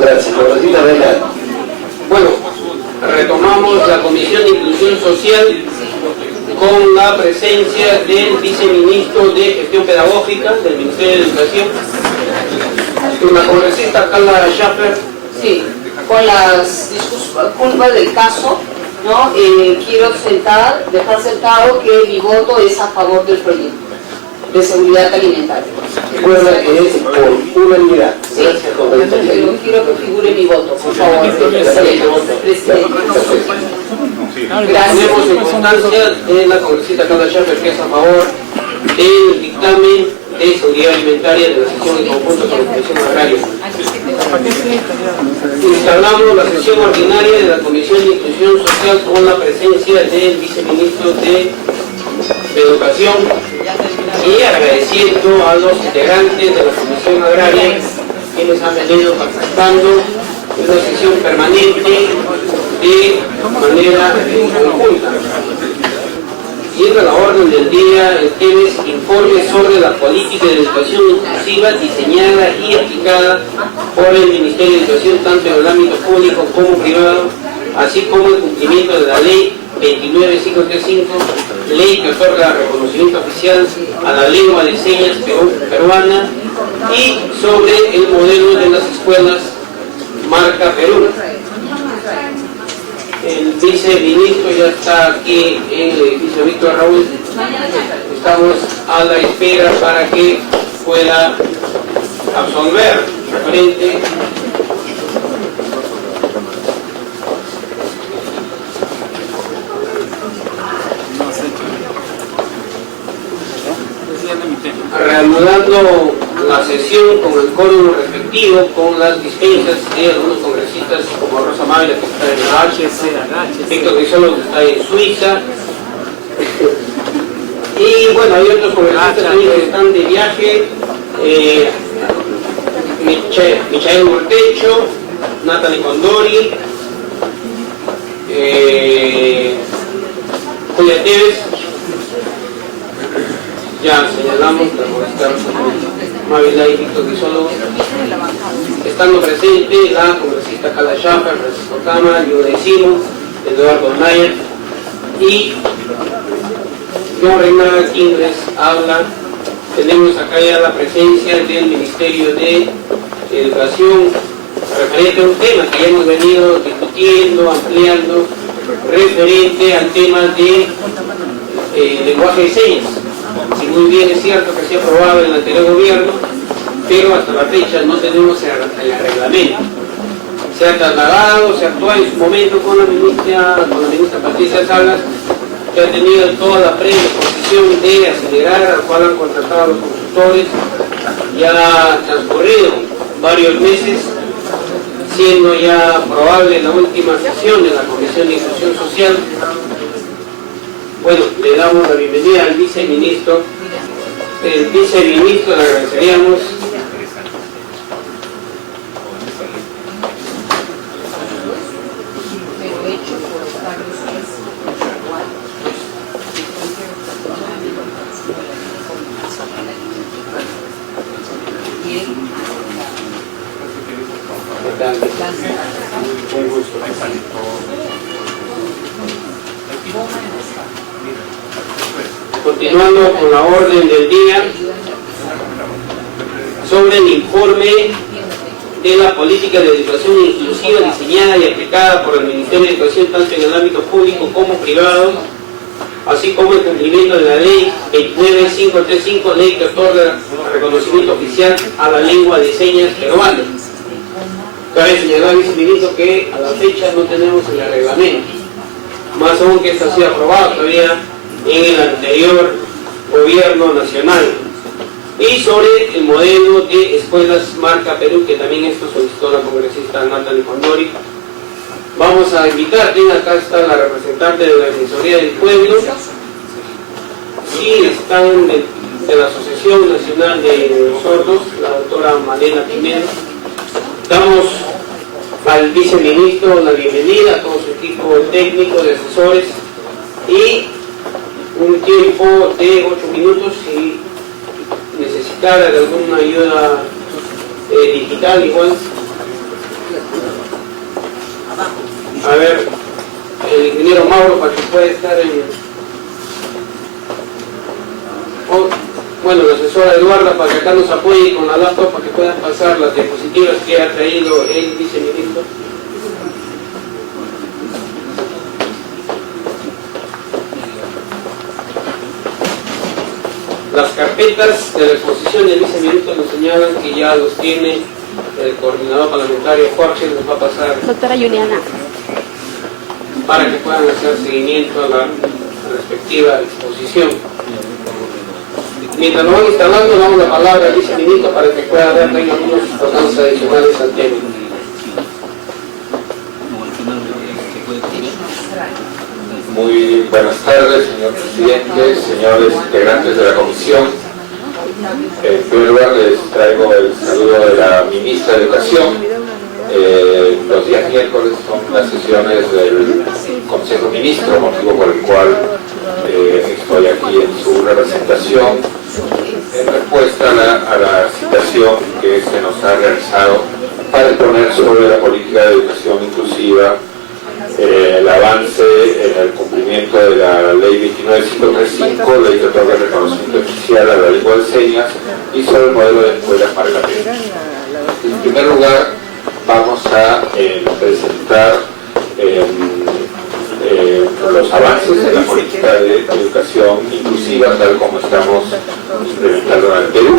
Gracias, Rosita Vela. Bueno, retomamos la Comisión de Inclusión Social con la presencia del Viceministro de Gestión Pedagógica del Ministerio de Educación, la congresista Carla Schaffer. Sí, con las disculpas del caso, ¿no? Quiero dejar sentado que mi voto es a favor del proyecto de seguridad alimentaria. Recuerda que es por unanimidad. Sí, pero quiero que figure mi voto, por favor, presidente. Gracias. Tenemos en constancia de la congresista Carla Schaffer que es a favor del dictamen de seguridad alimentaria de la sesión en conjunto con la Comisión Agraria. Instalamos la sesión ordinaria de la Comisión de Inclusión Social con la presencia del Viceministro de Educación y agradeciendo a los integrantes de la Comisión Agraria quienes han venido participando en una sesión permanente de manera conjunta. Yendo a la orden del día, el tema es informe sobre la política de educación inclusiva diseñada y aplicada por el Ministerio de Educación tanto en el ámbito público como privado, así como el cumplimiento de la ley 29535, ley que otorga reconocimiento oficial a la lengua de señas peruana, y sobre el modelo de las escuelas marca Perú. El viceministro ya está aquí en el edificio Víctor Raúl. Estamos a la espera para que pueda absolver referente reanudando la sesión con el quórum respectivo, con las dispensas de algunos congresistas como Rosa Mávila, que está en la H, Víctor Grisolo, que está en Suiza, y bueno, hay otros congresistas también que están de viaje, Michael Mortecho, Natalie Condori, Julia Tevez. Ya señalamos la congresista Mávila y Víctor Grisolo. Estando presente la congresista Carla Schaffer, Francisco Cámara, yo decimo, Eduardo Nayer y John Reynald Ingres habla. Tenemos acá ya la presencia del Ministerio de Educación referente a un tema que ya hemos venido discutiendo, ampliando, referente al tema de lenguaje de señas. Si muy bien es cierto que se ha aprobado en el anterior gobierno, pero hasta la fecha no tenemos el reglamento. Se ha trasladado, se actuó en su momento con la ministra Patricia Salas, que ha tenido toda la predisposición de acelerar, al cual han contratado a los consultores. Ya ha transcurrido varios meses, siendo ya probable la última sesión de la Comisión de Inclusión Social. Bueno, le damos la bienvenida al viceministro. El viceministro le agradeceríamos. Un gusto. Continuando con la orden del día sobre el informe de la política de educación inclusiva diseñada y aplicada por el Ministerio de Educación tanto en el ámbito público como privado, así como el cumplimiento de la ley 29535, ley que otorga reconocimiento oficial a la lengua de señas peruana. Cabe señalar, viceministro, que a la fecha no tenemos el reglamento, más aún que esto ha sido aprobado todavía en el anterior gobierno nacional, y sobre el modelo de escuelas marca Perú, que también esto solicitó la congresista Natalie Condori. Vamos a invitarte, acá está la representante de la Defensoría del Pueblo y están de la Asociación Nacional de Sordos, la doctora Malena Pinedo. Damos al viceministro la bienvenida, a todo su equipo técnico de asesores, y un tiempo de 8 minutos si necesitara de alguna ayuda digital, igual ver el ingeniero Mauro para que pueda estar en... Bueno, la asesora Eduarda para que acá nos apoye con la laptop para que puedan pasar las diapositivas que ha traído el viceministro. Las carpetas de la exposición del viceministro nos señalan que ya los tiene el coordinador parlamentario Jorge, nos va a pasar Doctora Juliana. para que puedan hacer seguimiento a la respectiva exposición. Mientras lo van instalando, damos la palabra al viceministro para que pueda dar algunos datos adicionales al tema. Muy buenas tardes, señor presidente, señores integrantes de la comisión. En primer lugar, les traigo el saludo de la ministra de Educación. Los días miércoles son las sesiones del Consejo Ministro, motivo por el cual estoy aquí en su representación en respuesta a la citación que se nos ha realizado para exponer sobre la política de educación inclusiva, el avance en el cumplimiento de la Ley 29535, Ley que otorga el reconocimiento oficial a la lengua de señas, y sobre el modelo de escuelas para la lengua. En primer lugar, vamos a presentar los avances en la política de educación inclusiva tal como estamos implementando en el Perú.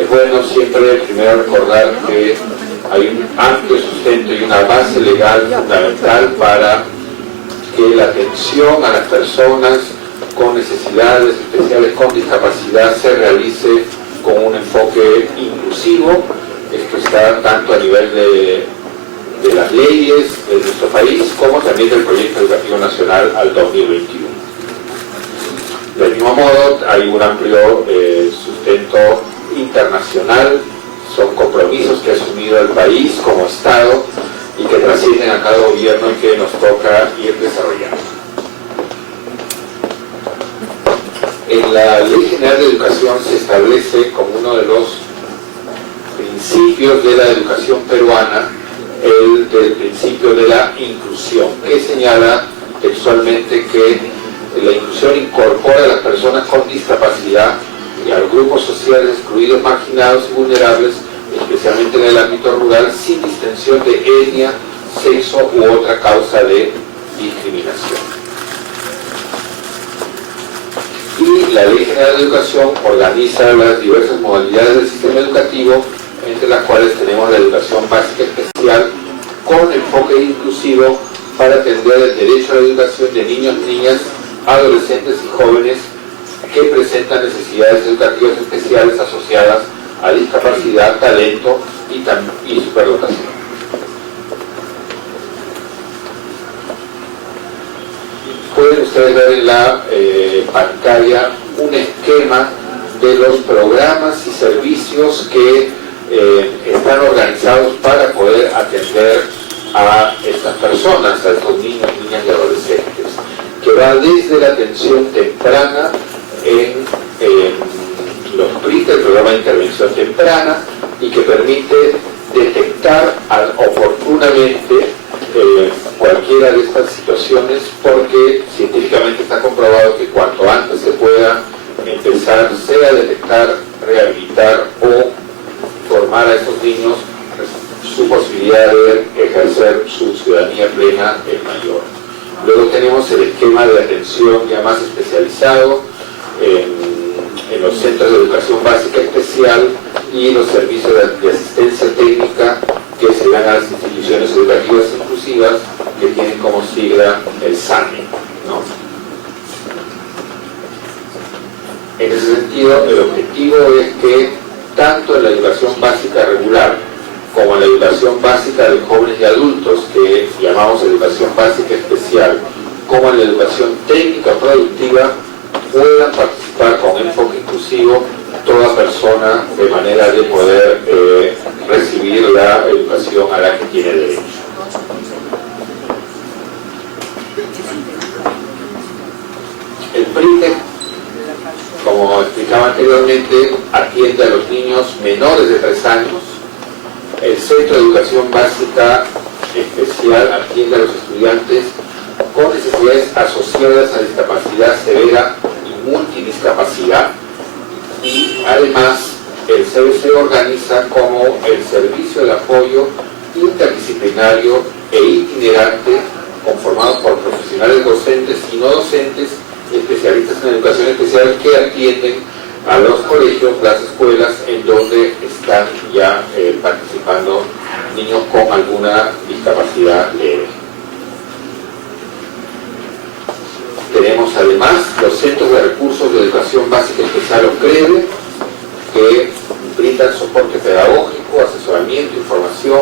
Es bueno siempre primero recordar que hay un amplio sustento y una base legal fundamental para que la atención a las personas con necesidades especiales, con discapacidad, se realice con un enfoque inclusivo. Esto está tanto a nivel de las leyes de nuestro país como también del Proyecto Educativo Nacional al 2021. Del mismo modo, hay un amplio sustento internacional. Son compromisos que ha asumido el país como Estado y que trascienden a cada gobierno y que nos toca ir desarrollando. En la Ley General de Educación se establece como uno de los principios de la educación peruana el del principio de la inclusión, que señala textualmente que la inclusión incorpora a las personas con discapacidad y a los grupos sociales excluidos, marginados y vulnerables, especialmente en el ámbito rural, sin distinción de etnia, sexo u otra causa de discriminación. Y la Ley General de Educación organiza las diversas modalidades del sistema educativo, entre las cuales tenemos la educación básica especial con enfoque inclusivo para atender el derecho a la educación de niños, niñas, adolescentes y jóvenes que presentan necesidades educativas especiales asociadas a discapacidad, talento y superdotación. Pueden ustedes ver en la pantalla un esquema de los programas y servicios que están organizados para poder atender a estas personas, a estos niños, niñas y adolescentes, que va desde la atención temprana en los PRIT, el programa de intervención temprana, y que permite detectar oportunamente cualquiera de estas situaciones, porque científicamente está comprobado que cuanto antes se pueda empezar, sea a detectar, rehabilitar o formar a estos niños, su posibilidad de ejercer su ciudadanía plena es mayor. Luego tenemos el esquema de atención ya más especializado en los centros de educación básica especial y los servicios de asistencia técnica que se dan a las instituciones educativas inclusivas, que tienen como sigla el SANE, ¿no? En ese sentido, el objetivo es que tanto en la educación básica regular como en la educación básica de jóvenes y adultos, que llamamos educación básica especial, como en la educación técnica productiva, puedan participar con enfoque inclusivo toda persona de manera de poder recibir la educación a la que tiene derecho. El PRITEC, como explicaba anteriormente, atiende a los niños menores de 3 años. El Centro de Educación Básica Especial atiende a los estudiantes estudiantes con necesidades asociadas a discapacidad severa y multidiscapacidad. Y además el CBC organiza como el servicio de apoyo interdisciplinario e itinerante conformado por profesionales docentes y no docentes, especialistas en educación especial, que atienden a los colegios, las escuelas en donde están ya participando niños con alguna discapacidad leve. Tenemos además los Centros de Recursos de Educación Básica Especial o CREDE, que brindan soporte pedagógico, asesoramiento, información,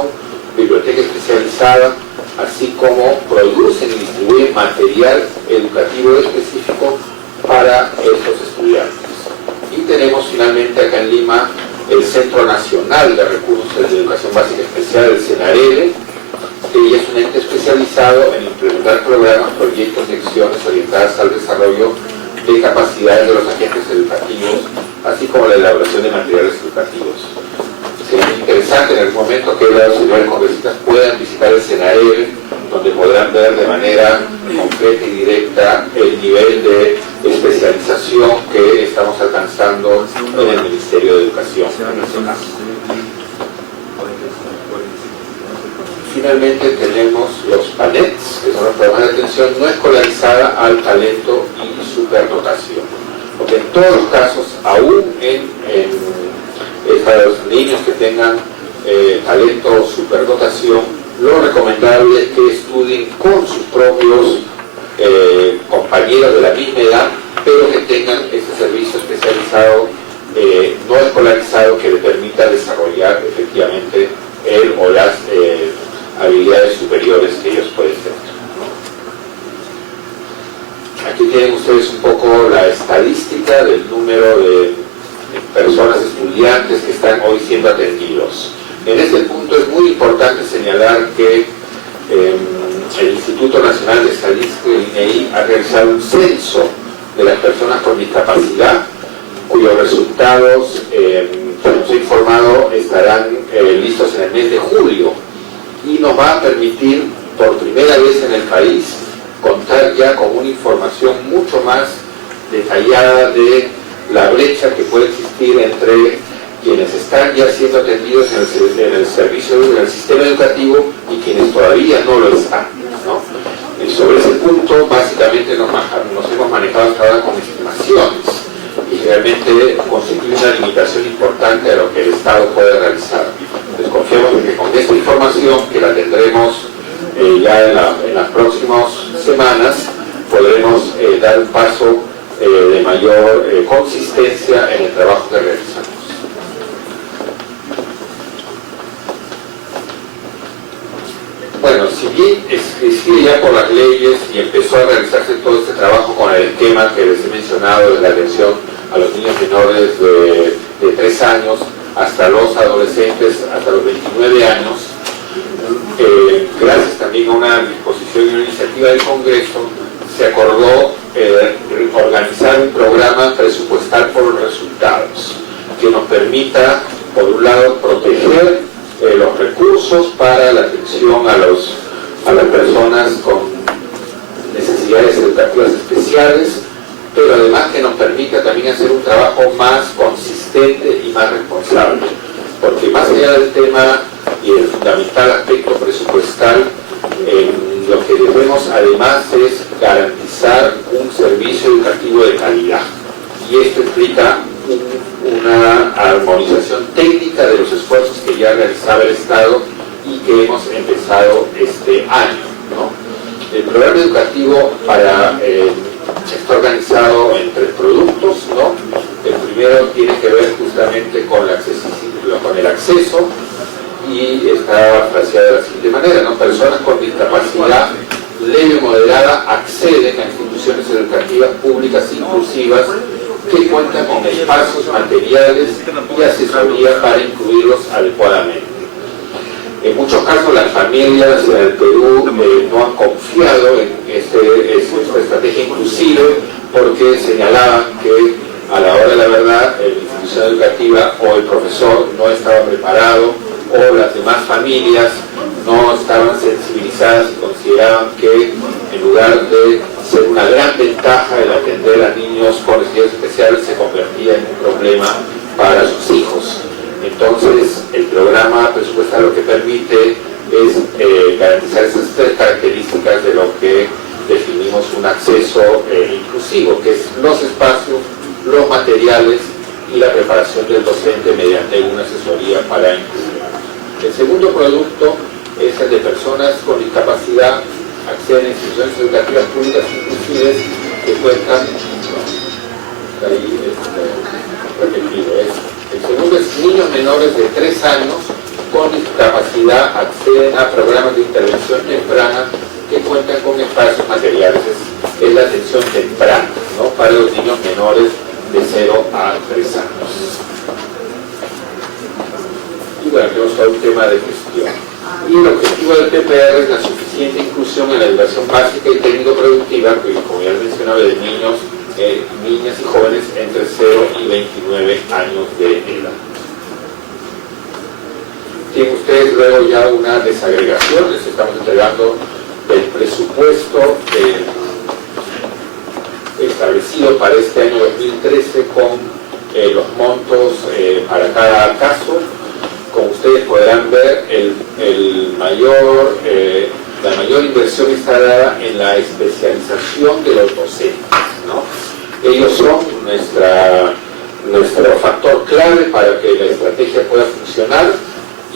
biblioteca especializada, así como producen y distribuyen material educativo específico para estos estudiantes. Y tenemos finalmente acá en Lima el Centro Nacional de Recursos de Educación Básica Especial, el CENARELE, que es un ente especializado en implementar programas, proyectos y acciones orientadas al desarrollo de capacidades de los agentes educativos, así como la elaboración de materiales educativos. Sería interesante en el momento que los señores congresistas puedan visitar el CENARELE, donde podrán ver de manera concreta y directa el nivel de especialización que estamos alcanzando en el Ministerio de Educación en este caso. Finalmente tenemos los PANETs, que son los programas de atención no escolarizada al talento y superdotación. Porque en todos los casos, aún en los niños que tengan talento o superdotación, lo recomendable es que estudien con sus propios compañeros de la misma edad, pero que tengan ese servicio especializado no escolarizado que le permita desarrollar efectivamente él o las habilidades superiores que ellos pueden tener. Aquí tienen ustedes un poco la estadística del número de personas, estudiantes que están hoy siendo atendidos. En este punto es muy importante señalar que el Instituto Nacional de Estadística, el INEI, ha realizado un censo de las personas con discapacidad, cuyos resultados, nos he informado, estarán listos en el mes de julio, y nos va a permitir por primera vez en el país contar ya con una información mucho más detallada de la brecha que puede existir entre quienes están ya siendo atendidos en el servicio, en el sistema educativo, y quienes todavía no lo están, ¿no? Y sobre ese punto básicamente nos hemos manejado hasta ahora con estimaciones, y realmente constituye una limitación importante a lo que el Estado puede realizar. Entonces confiamos en que con esta información, que la tendremos ya en las próximas semanas, podremos dar un paso de mayor consistencia en el trabajo que realizamos. Bueno, si bien sigue ya por las leyes y empezó a realizarse todo este trabajo con el esquema que les he mencionado de la atención a los niños menores de 3 años hasta los adolescentes hasta los 29 años, gracias también a una disposición y una iniciativa del Congreso, se acordó organizar un programa presupuestal por resultados que nos permita, por un lado, proteger los recursos para la atención a las personas con necesidades educativas especiales, pero además que nos permita también hacer un trabajo más consistente y más responsable, porque más allá del tema y el fundamental aspecto presupuestal, lo que debemos además es garantizar un servicio educativo de calidad, y esto implica una armonización técnica de los esfuerzos que ya realizaba el Estado y que hemos empezado este año, ¿no? El programa educativo está organizado en 3 productos, ¿no? El primero tiene que ver justamente con el acceso, y está fraseado de la siguiente manera, ¿no? Personas con discapacidad leve o moderada acceden a instituciones educativas públicas inclusivas que cuentan con espacios materiales y asesoría para incluirlos adecuadamente. En muchos casos las familias en el Perú no han confiado en esta estrategia inclusiva, porque señalaban que a la hora de la verdad la institución educativa o el profesor no estaba preparado, o las demás familias no estaban sensibilizadas y consideraban que lugar de ser una gran ventaja el atender a niños con necesidades especiales, se convertía en un problema para sus hijos. Entonces, el programa presupuestal lo que permite es garantizar esas tres características de lo que definimos un acceso inclusivo, que es los espacios, los materiales y la preparación del docente mediante una asesoría para incluir. El segundo producto es el de personas con discapacidad acceden a instituciones educativas públicas inclusives que cuentan, el segundo es niños menores de 3 años con discapacidad acceden a programas de intervención temprana que cuentan con espacios materiales. Es la atención temprana, ¿no?, para los niños menores de 0 a 3 años. Y bueno, tenemos todo un tema de gestión. Y el objetivo del PPR es la suficiente inclusión en la educación básica y técnico-productiva, como ya les mencionaba, de niños, niñas y jóvenes entre 0 y 29 años de edad. Tienen ustedes luego ya una desagregación, les estamos entregando el presupuesto establecido para este año 2013 con los montos para cada caso. Como ustedes podrán ver, la mayor inversión está dada en la especialización de los docentes, ¿no? Ellos son nuestro factor clave para que la estrategia pueda funcionar,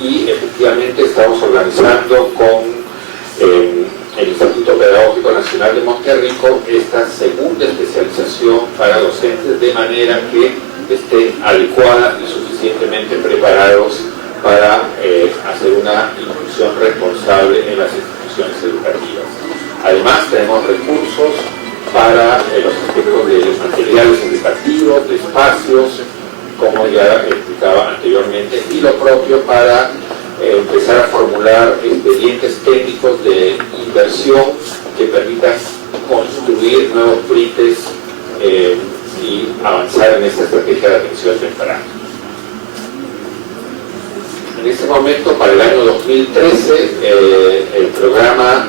y efectivamente estamos organizando con el Instituto Pedagógico Nacional de Monterrico esta segunda especialización para docentes, de manera que estén adecuada y suficientemente preparados para hacer una inclusión responsable en las instituciones educativas. Además, tenemos recursos para los aspectos de los materiales educativos, de espacios, como ya explicaba anteriormente, y lo propio para empezar a formular expedientes técnicos de inversión que permitan construir nuevos PRITES y avanzar en esta estrategia de atención temprana. En este momento, para el año 2013, el programa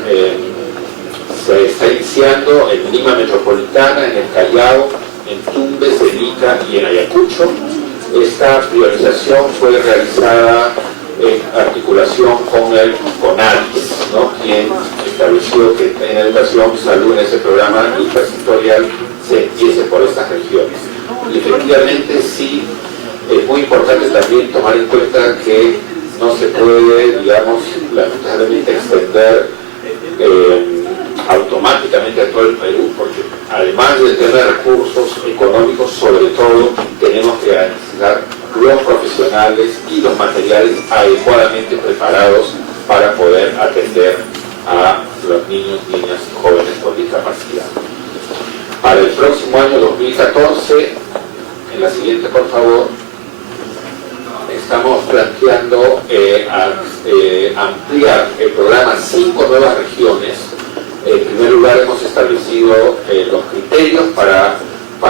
se está iniciando en Lima Metropolitana, en el Callao, en Tumbes, en Ica y en Ayacucho. Esta priorización fue realizada en articulación con el CONADIS, ¿no?, quien estableció que en educación, salud, en ese programa intersectorial se empiece por estas regiones. Y efectivamente sí, es muy importante también tomar en cuenta que no se puede, digamos, lamentablemente extender automáticamente a todo el Perú, porque además de tener recursos económicos, sobre todo tenemos que garantizar los profesionales y los materiales adecuadamente preparados para poder atender a los niños, niñas y jóvenes con discapacidad. Para el próximo año 2014, en la siguiente por favor, estamos planteando ampliar el programa a 5 nuevas regiones. En primer lugar, hemos establecido los criterios para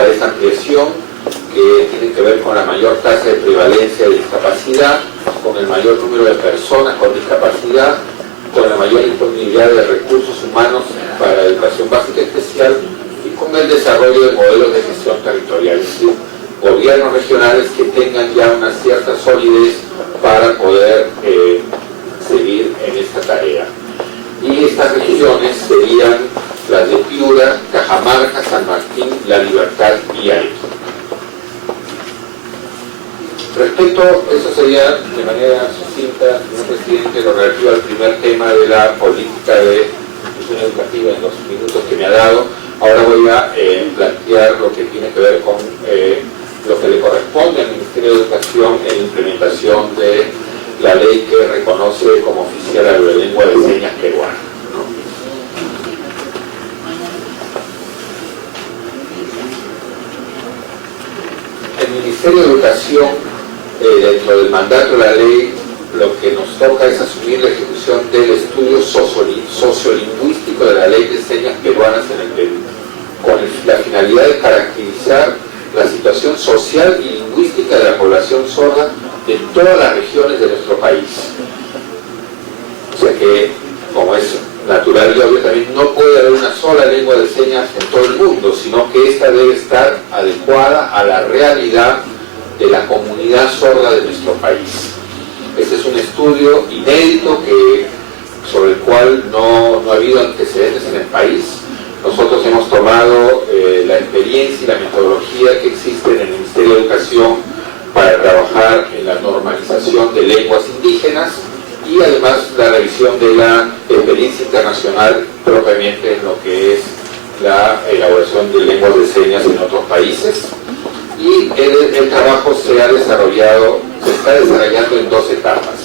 esta ampliación, que tienen que ver con la mayor tasa de prevalencia de discapacidad, con el mayor número de personas con discapacidad, con la mayor disponibilidad de recursos humanos para educación básica especial y con el desarrollo de modelos de gestión territorial, es decir, gobiernos regionales que tengan ya una cierta solidez para poder seguir en esta tarea. Y estas regiones serían las de Piura, Cajamarca, San Martín, La Libertad y Arequipa. Respecto, eso sería de manera sucinta, señor presidente, lo relativo al primer tema de la política de inclusión educativa en los minutos que me ha dado. Ahora voy a plantear lo que tiene que ver con lo que le corresponde al Ministerio de Educación en la implementación de la ley que reconoce como oficial a la lengua de señas peruana, ¿no? El Ministerio de Educación, dentro del mandato de la ley, lo que nos toca es asumir la ejecución del estudio sociolingüístico de la ley de señas peruanas en el Perú, con la finalidad de caracterizar la situación social y lingüística de la población sorda de todas las regiones de nuestro país. O sea que, como es natural y obvio, también no puede haber una sola no la lengua de señas en todo el mundo, sino que esta debe estar adecuada a la realidad de la comunidad sorda de nuestro país. Este es un estudio inédito sobre el cual no ha habido antecedentes en el país. Nosotros hemos tomado la experiencia y la metodología que existe en el Ministerio de Educación para trabajar en la normalización de lenguas indígenas y además la revisión de la experiencia internacional propiamente en lo que es la elaboración de lenguas de señas en otros países. Y el trabajo se está desarrollando en dos etapas.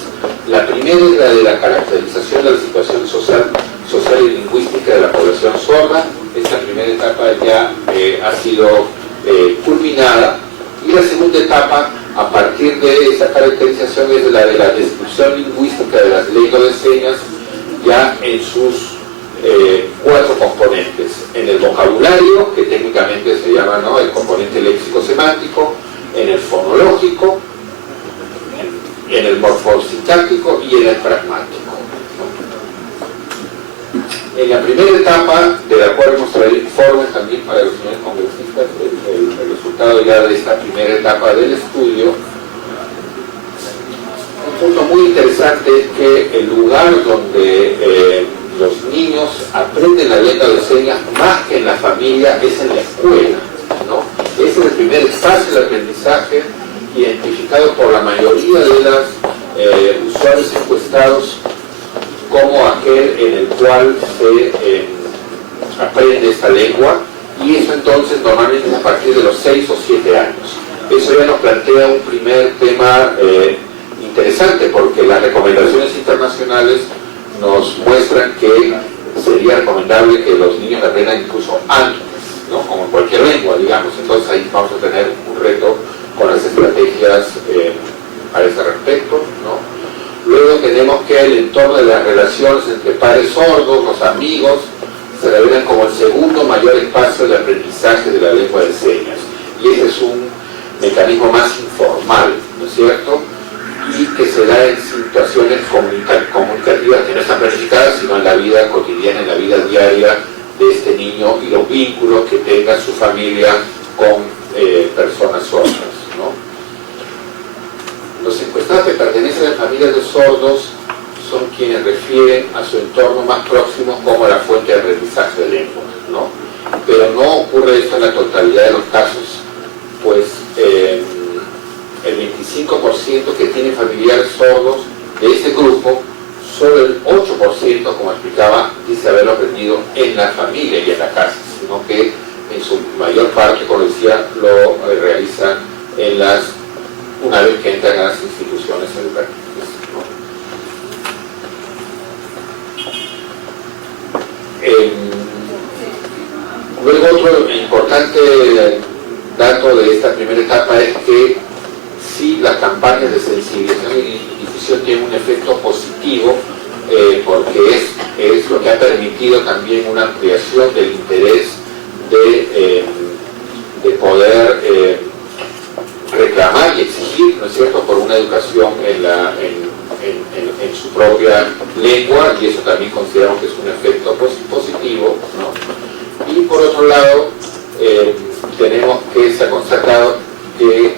La primera es la de la caracterización de la situación social y lingüística de la población sorda. Esta primera etapa ya ha sido culminada, y la segunda etapa, a partir de esa caracterización, es la de la descripción lingüística de las lenguas de señas, ya en sus 4 componentes: en el vocabulario, que técnicamente se llama, ¿no?, el componente léxico-semántico; en el fonológico, en el morfosintáctico y en el pragmático. En la primera etapa, de la cual hemos traído informes también para los señores congresistas, el resultado ya de esta primera etapa del estudio, un punto muy interesante es que el lugar donde los niños aprenden la lengua de señas más que en la familia es en la escuela, ¿no? Ese es el primer espacio de aprendizaje identificado por la mayoría de los usuarios encuestados como aquel en el cual se aprende esta lengua, y eso entonces normalmente es a partir de los 6 o 7 años. Eso ya nos plantea un primer tema interesante, porque las recomendaciones internacionales nos muestran que sería recomendable que los niños aprendan incluso antes, ¿no?, como en cualquier lengua, digamos. Entonces ahí vamos a tener un reto con las estrategias a ese respecto, ¿no? Luego tenemos que el entorno de las relaciones entre pares sordos, los amigos, se revelan como el segundo mayor espacio de aprendizaje de la lengua de señas. Y ese es un mecanismo más informal, ¿no es cierto?, y que se da en situaciones comunicativas que no están planificadas, sino en la vida cotidiana, en la vida diaria de este niño, y los vínculos que tenga su familia con personas sordas, ¿no? Los encuestados que pertenecen a familias de sordos son quienes refieren a su entorno más próximo como la fuente de aprendizaje de lenguas, ¿no? Pero no ocurre esto en la totalidad de los casos, pues el 25% que tienen familiares sordos de ese grupo, solo el 8%, como explicaba, dice haberlo aprendido en la familia y en la casa, sino que en su mayor parte, como decía, lo realizan una vez que entran a las instituciones educativas, ¿no? Luego, otro importante dato de esta primera etapa es que sí, las campañas de sensibilización y difusión tienen un efecto positivo, porque es lo que ha permitido también una ampliación del interés de poder reclamar y exigir, ¿no es cierto?, por una educación en su propia lengua, y eso también consideramos que es un efecto positivo, ¿no? Y por otro lado, tenemos que se ha constatado que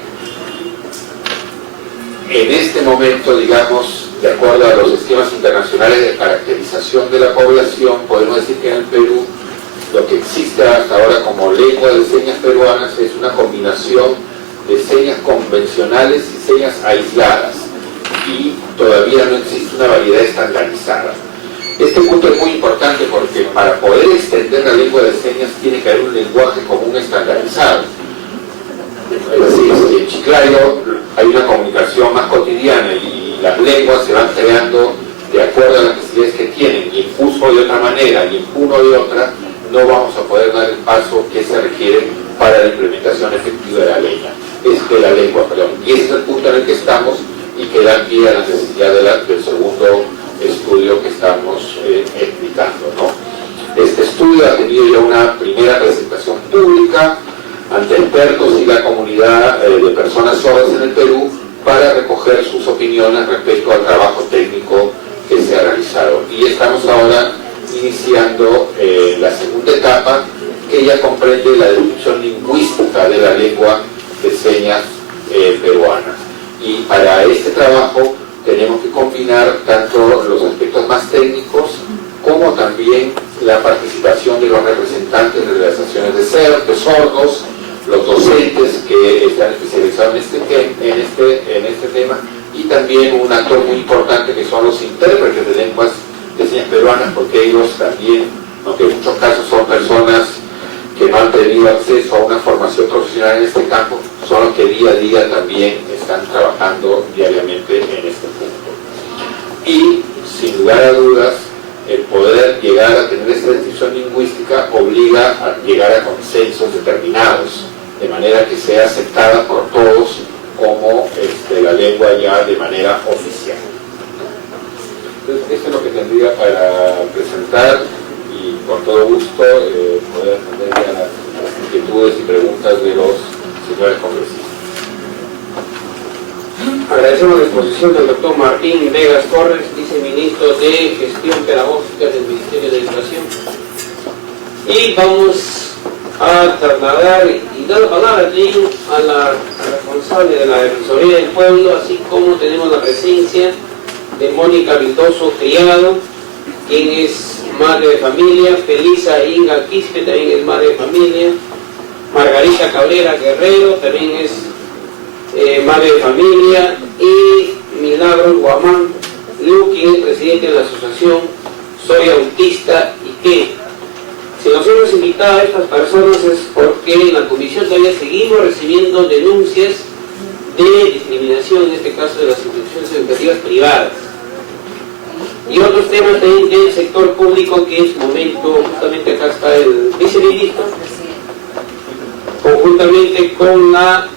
en este momento, digamos, de acuerdo a los esquemas internacionales de caracterización de la población, podemos decir que en el Perú lo que existe hasta ahora como lengua de señas peruanas es una combinación de señas convencionales y señas aisladas, y todavía no existe una variedad estandarizada. Este punto es muy importante porque para poder extender la lengua de señas tiene que haber un lenguaje común estandarizado. Es decir, si en Chiclayo hay una comunicación más cotidiana y las lenguas se van creando de acuerdo a las necesidades que tienen, y en uso de otra manera y en Puno de otra, no vamos a poder dar el paso que se requiere para la implementación efectiva de la lengua. Y ese es el punto en el que estamos, y que da pie a la necesidad del segundo estudio que estamos explicando, ¿no? Este estudio ha tenido ya una primera presentación pública ante expertos y la comunidad de personas sordas en el Perú, para recoger sus opiniones respecto al trabajo técnico que se ha realizado. Y estamos ahora iniciando la segunda segunda etapa, que ya comprende la descripción lingüística de la lengua de señas peruana. Y para este trabajo tenemos que combinar tanto los aspectos más técnicos como también la participación de los representantes de las asociaciones de sordos, los docentes que están especializados en este tema, y también un actor muy importante que son los intérpretes de lenguas de señas peruanas, porque ellos también, aunque en muchos casos son personas que no han tenido acceso a una formación profesional en este campo, son los que día a día también están trabajando diariamente en este punto. Y, sin lugar a dudas, el poder llegar a tener esta descripción lingüística obliga a llegar a consensos determinados, de manera que sea aceptada por todos como la lengua ya de manera oficial. Entonces, esto es lo que tendría para presentar, y con todo gusto poder atender a las inquietudes y preguntas de los señores congresistas. Agradecemos la exposición del doctor Martín Vegas Torres, viceministro de Gestión Pedagógica del Ministerio de Educación. Y vamos a trasladar y dar palabra a la responsable de la Defensoría del Pueblo, así como tenemos la presencia de Mónica Vildoso Criado, quien es madre de familia, Felisa Inga Quispe, también es madre de familia, Margarita Cabrera Guerrero, también es madre de familia, y Milagros Guamán Liu, quien es presidente de la asociación Soy Autista y qué. Si nos hemos invitado a estas personas es porque en la comisión todavía seguimos recibiendo denuncias de discriminación, en este caso de las instituciones educativas privadas, y otros temas también del sector público, que en su momento, justamente acá está el viceministro, conjuntamente con la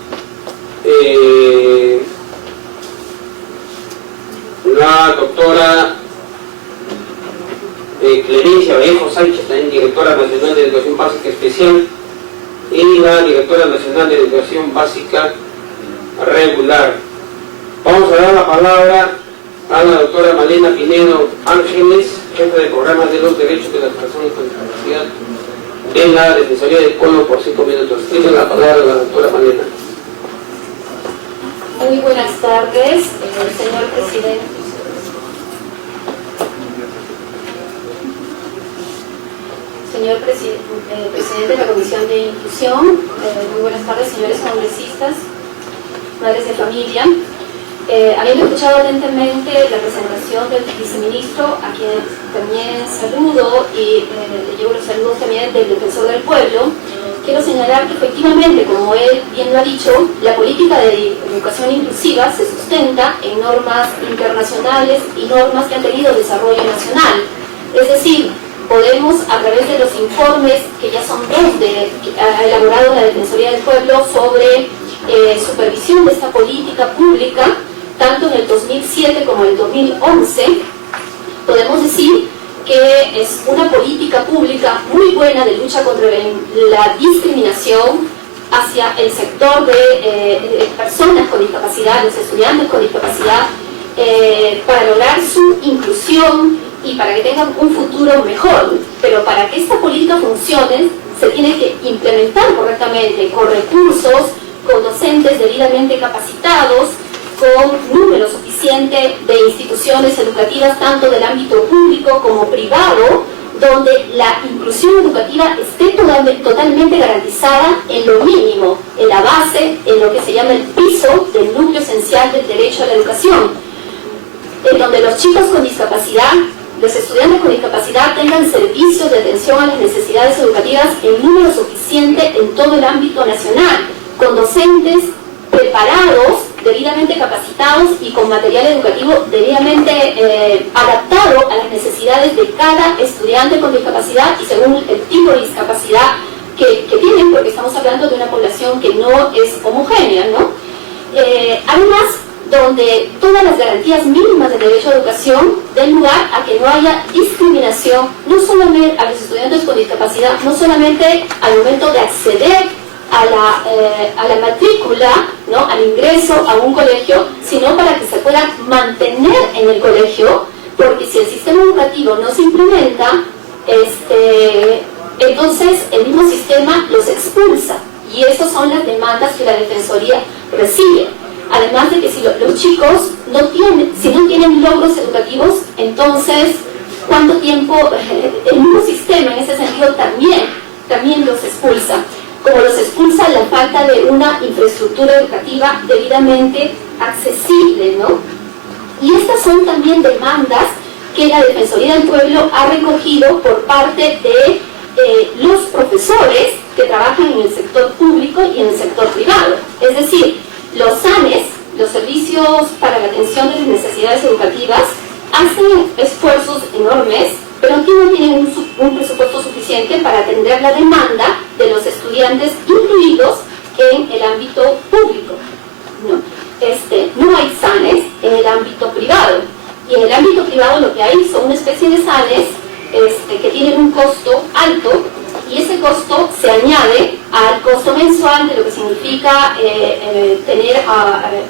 doctora Clemencia Vallejo Sánchez, también directora nacional de Educación Básica Especial, y la directora nacional de Educación Básica Regular. Vamos a dar la palabra a la doctora Malena Pinedo Ángeles, jefa de programas de los derechos de las personas con discapacidad de la Defensoría del Pueblo, por 5 minutos. Tiene la palabra la doctora Malena. Muy buenas tardes, señor presidente. Señor presidente de la Comisión de Inclusión, muy buenas tardes, señores congresistas, madres de familia. Habiendo escuchado atentamente la presentación del viceministro, a quien también saludo, y le llevo los saludos también del defensor del pueblo, quiero señalar que efectivamente, como él bien lo ha dicho, la política de educación inclusiva se sustenta en normas internacionales y normas que han tenido desarrollo nacional. Es decir, podemos, a través de los informes, que ya son dos que ha elaborado la Defensoría del Pueblo sobre supervisión de esta política pública, tanto en el 2007 como en el 2011, podemos decir que es una política pública muy buena de lucha contra la discriminación hacia el sector de personas con discapacidad, los estudiantes con discapacidad, para lograr su inclusión y para que tengan un futuro mejor. Pero para que esta política funcione, se tiene que implementar correctamente, con recursos, con docentes debidamente capacitados, con número suficiente de instituciones educativas, tanto del ámbito público como privado, donde la inclusión educativa esté totalmente garantizada en lo mínimo, en la base, en lo que se llama el piso del núcleo esencial del derecho a la educación, en donde los chicos con discapacidad, los estudiantes con discapacidad tengan servicios de atención a las necesidades educativas en número suficiente en todo el ámbito nacional, con docentes preparados, debidamente capacitados y con material educativo debidamente adaptado a las necesidades de cada estudiante con discapacidad y según el tipo de discapacidad que tienen, porque estamos hablando de una población que no es homogénea, ¿no? Además, donde todas las garantías mínimas del derecho a educación den lugar a que no haya discriminación, no solamente a los estudiantes con discapacidad, no solamente al momento de acceder a la matrícula, ¿no?, al ingreso a un colegio, sino para que se pueda mantener en el colegio, porque si el sistema educativo no se implementa, Entonces el mismo sistema los expulsa, y esas son las demandas que la Defensoría recibe. Además de que si los chicos si no tienen logros educativos, entonces ¿cuánto tiempo? El mismo sistema en ese sentido también los expulsa, como los expulsa la falta de una infraestructura educativa debidamente accesible, ¿no? Y estas son también demandas que la Defensoría del Pueblo ha recogido por parte de los profesores que trabajan en el sector público y en el sector privado. Es decir, los SANES, los servicios para la atención de las necesidades educativas, hacen esfuerzos enormes, pero aquí no tienen un presupuesto suficiente para atender la demanda de los estudiantes incluidos en el ámbito público. No hay SANES en el ámbito privado, y en el ámbito privado lo que hay son una especie de SANES que tienen un costo alto, y ese costo se añade al costo mensual de lo que significa tener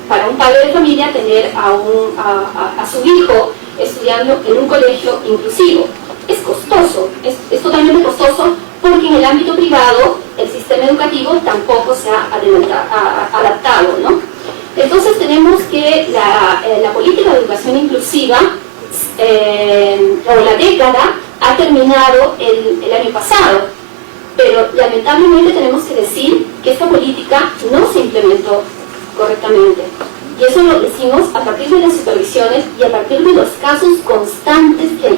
para un padre de familia tener a su hijo estudiando en un colegio inclusivo. Es costoso, es totalmente costoso, porque en el ámbito privado el sistema educativo tampoco se ha adaptado, ¿no? Entonces tenemos que la política de educación inclusiva, o la década, ha terminado el año pasado, pero lamentablemente tenemos que decir que esta política no se implementó correctamente. Y eso lo decimos a partir de las supervisiones y a partir de los casos constantes que han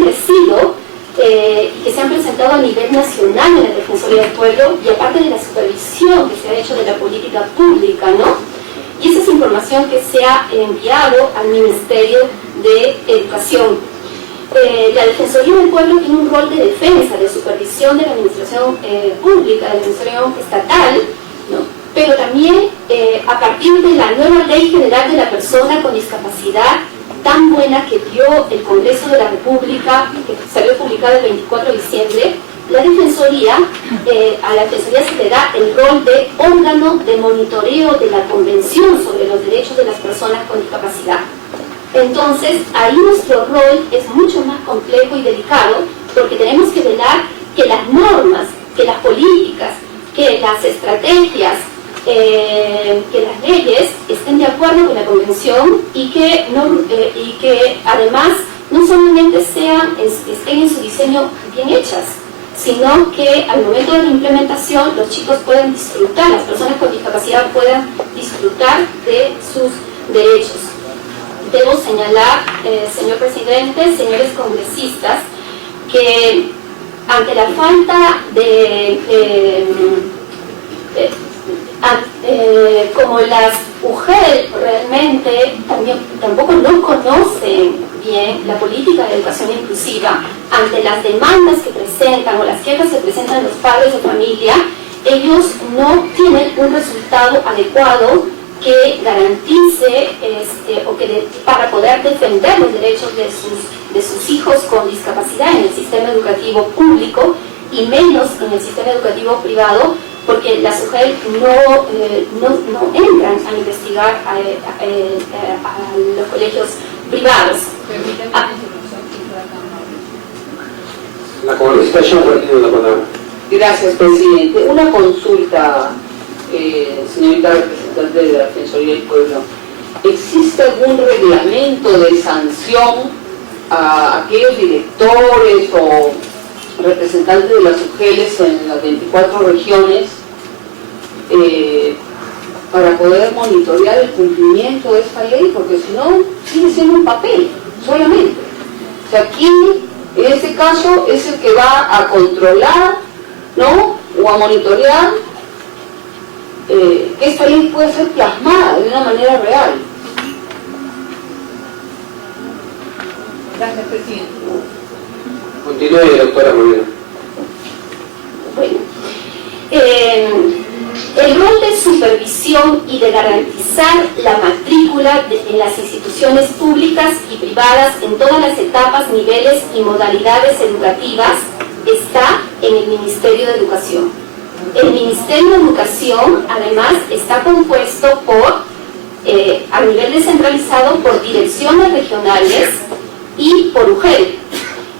crecido y que se han presentado a nivel nacional en la Defensoría del Pueblo, y aparte de la supervisión que se ha hecho de la política pública, ¿no? Y esa es información que se ha enviado al Ministerio de Educación. La Defensoría del Pueblo tiene un rol de defensa, de supervisión de la administración pública, de la administración estatal, ¿no? Pero también a partir de la nueva Ley General de la Persona con Discapacidad, tan buena que dio el Congreso de la República, que salió publicada el 24 de diciembre, a la Defensoría se le da el rol de órgano de monitoreo de la Convención sobre los Derechos de las Personas con Discapacidad. Entonces, ahí nuestro rol es mucho más complejo y delicado, porque tenemos que velar que las normas, que las políticas, que las estrategias, que las leyes estén de acuerdo con la Convención, y que además no solamente estén en su diseño bien hechas, sino que al momento de la implementación los chicos puedan disfrutar, las personas con discapacidad puedan disfrutar de sus derechos. Debo señalar, señor presidente, señores congresistas, que ante la falta como las UGEL realmente tampoco no conocen bien la política de educación inclusiva, ante las demandas que presentan o las quejas que presentan los padres de familia, ellos no tienen un resultado adecuado que garantice para poder defender los derechos de sus hijos con discapacidad en el sistema educativo público, y menos en el sistema educativo privado, porque las UGEL no entran a investigar a los colegios privados. La congresista Schaffer tiene la palabra. Gracias, presidente. Una consulta, señorita representante de la Defensoría del Pueblo. ¿Existe algún reglamento de sanción a aquellos directores o representantes de las UGELes en las 24 regiones para poder monitorear el cumplimiento de esta ley? Porque si no, sigue siendo un papel solamente. O sea, ¿quién en este caso es el que va a controlar, ¿no?, o a monitorear que esta ley pueda ser plasmada de una manera real? Gracias, presidente. Continúe, doctora Molina. Bueno, el rol de supervisión y de garantizar la matrícula en las instituciones públicas y privadas en todas las etapas, niveles y modalidades educativas está en el Ministerio de Educación. El Ministerio de Educación, además, está compuesto a nivel descentralizado por direcciones regionales y por UGEL.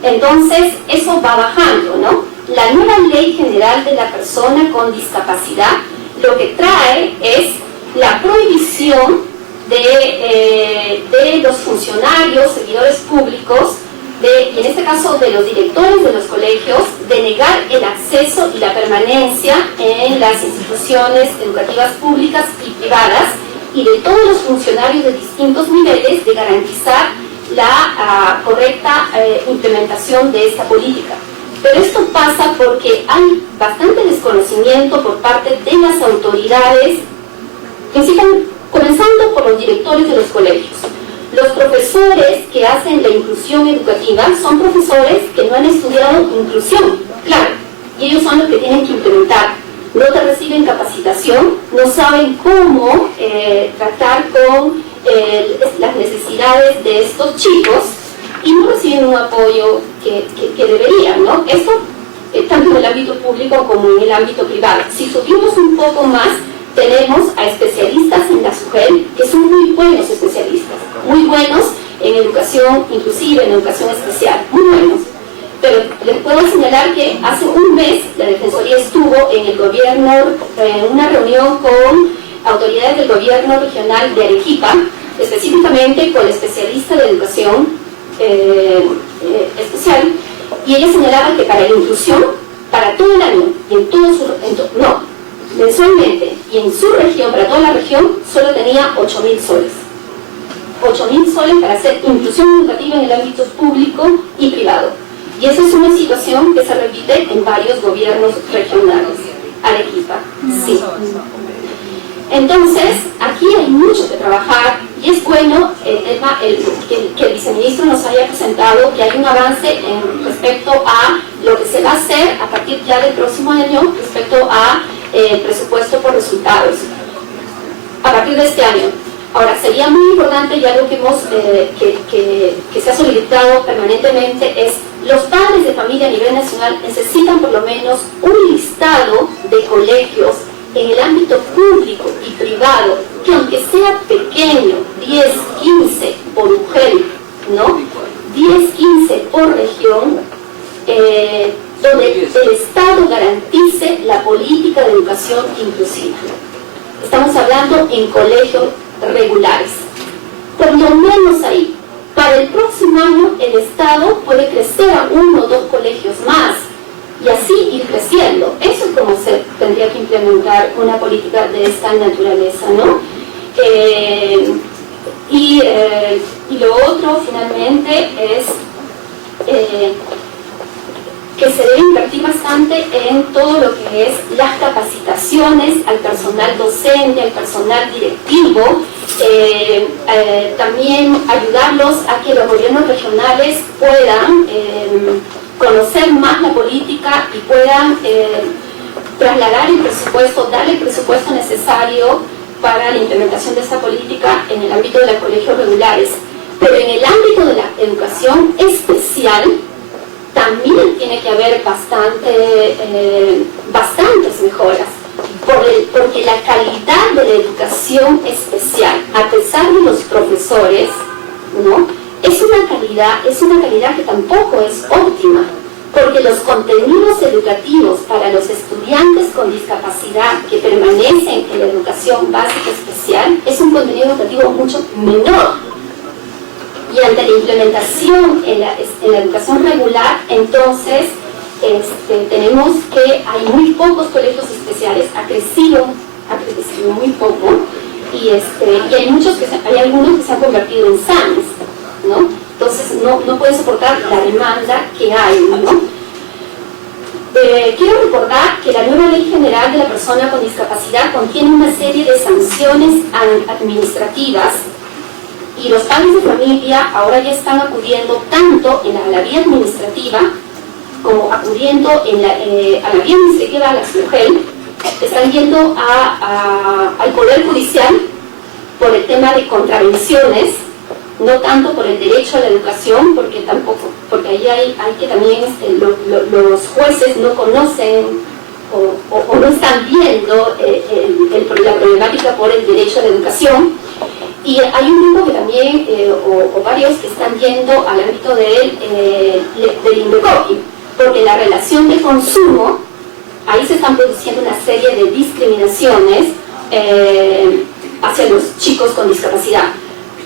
Entonces, eso va bajando, ¿no? La nueva Ley General de la Persona con Discapacidad lo que trae es la prohibición de los funcionarios, servidores públicos, y en este caso de los directores de los colegios, de negar el acceso y la permanencia en las instituciones educativas públicas y privadas, y de todos los funcionarios de distintos niveles de garantizar la correcta implementación de esta política. Pero esto pasa porque hay bastante desconocimiento por parte de las autoridades, comenzando por los directores de los colegios. Los profesores que hacen la inclusión educativa son profesores que no han estudiado inclusión, claro, y ellos son los que tienen que implementar. No te reciben capacitación, no saben cómo tratar con las necesidades de estos chicos y no reciben un apoyo que deberían, ¿no? Esto tanto en el ámbito público como en el ámbito privado. Si subimos un poco más, tenemos a especialistas en la SUGEL, que son muy buenos especialistas, muy buenos en educación inclusiva, en educación especial, muy buenos. Pero les puedo señalar que hace un mes la Defensoría estuvo en el gobierno, en una reunión con autoridades del gobierno regional de Arequipa, específicamente con el especialista de educación especial, y ella señalaba que para la inclusión, para todo el año, y en todo mensualmente, y en su región, para toda la región, solo tenía 8.000 soles. 8.000 soles para hacer inclusión educativa en el ámbito público y privado. Y esa es una situación que se repite en varios gobiernos regionales. Arequipa, sí. Entonces, aquí hay mucho que trabajar y es bueno que el viceministro nos haya presentado que hay un avance respecto a lo que se va a hacer a partir ya del próximo año respecto a el presupuesto por resultados a partir de este año. Ahora, sería muy importante, y algo que se ha solicitado permanentemente, es los padres de familia a nivel nacional necesitan por lo menos un listado de colegios en el ámbito público y privado, que aunque sea pequeño, 10, 15 por mujer, ¿no? 10, 15 por región, donde el Estado garantice la política de educación inclusiva. Estamos hablando en colegios regulares. Por lo menos ahí. Para el próximo año el Estado puede crecer a 1 o 2 colegios más y así ir creciendo. Eso es como se tendría que implementar una política de esta naturaleza, ¿no? Y lo otro finalmente es que se debe invertir bastante en todo lo que es las capacitaciones al personal docente, al personal directivo, también ayudarlos a que los gobiernos regionales puedan conocer más la política y puedan trasladar el presupuesto, darle el presupuesto necesario para la implementación de esta política en el ámbito de los colegios regulares. Pero en el ámbito de la educación especial, también tiene que haber bastantes mejoras, porque la calidad de la educación especial, a pesar de los profesores, ¿no? es una calidad que tampoco es óptima, porque los contenidos educativos para los estudiantes con discapacidad que permanecen en la educación básica especial es un contenido educativo mucho menor. Y ante la implementación en la educación regular, entonces tenemos que hay muy pocos colegios especiales, ha crecido muy poco, y hay algunos que se han convertido en SANs, ¿no? Entonces no pueden soportar la demanda que hay, ¿no? Quiero recordar que la nueva Ley General de la Persona con Discapacidad contiene una serie de sanciones administrativas. Y los padres de familia ahora ya están acudiendo tanto a la vía administrativa como acudiendo a la vía administrativa a la SUGEL, están yendo al Poder Judicial por el tema de contravenciones, no tanto por el derecho a la educación, porque ahí hay que también los jueces no conocen o no están viendo la problemática por el derecho a la educación. Y hay un grupo que también, o varios que están yendo al ámbito del Indecopi, porque la relación de consumo, ahí se están produciendo una serie de discriminaciones hacia los chicos con discapacidad.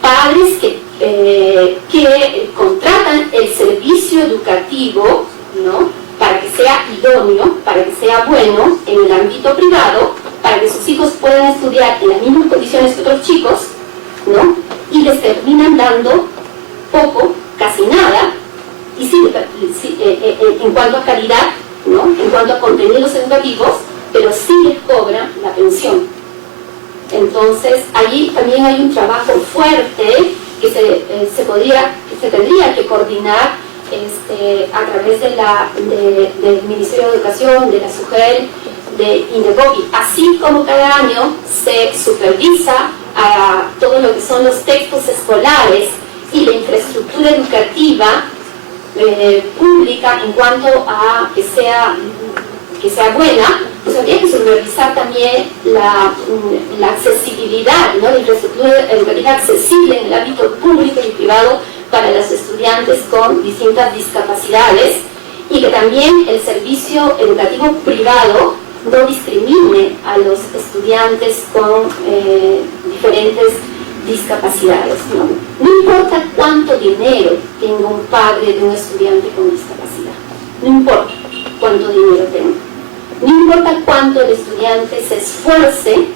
Padres que contratan el servicio educativo, ¿no?, para que sea idóneo, para que sea bueno en el ámbito privado, para que sus hijos puedan estudiar en las mismas condiciones que otros chicos, ¿no?, y les terminan dando poco, casi nada, y sí, en cuanto a calidad, ¿no?, en cuanto a contenidos educativos, pero sí les cobran la pensión. Entonces, allí también hay un trabajo fuerte que se tendría que coordinar a través del Ministerio de Educación, de la SUGEL, de Indecopi, así como cada año se supervisa a todo lo que son los textos escolares y la infraestructura educativa pública en cuanto a que sea buena, pues habría que supervisar también la accesibilidad, ¿no?, la infraestructura educativa accesible en el ámbito público y privado para los estudiantes con distintas discapacidades, y que también el servicio educativo privado no discrimine a los estudiantes con diferentes discapacidades, ¿no? No importa cuánto dinero tenga un padre de un estudiante con discapacidad, no importa cuánto dinero tenga, no importa cuánto el estudiante se esfuerce,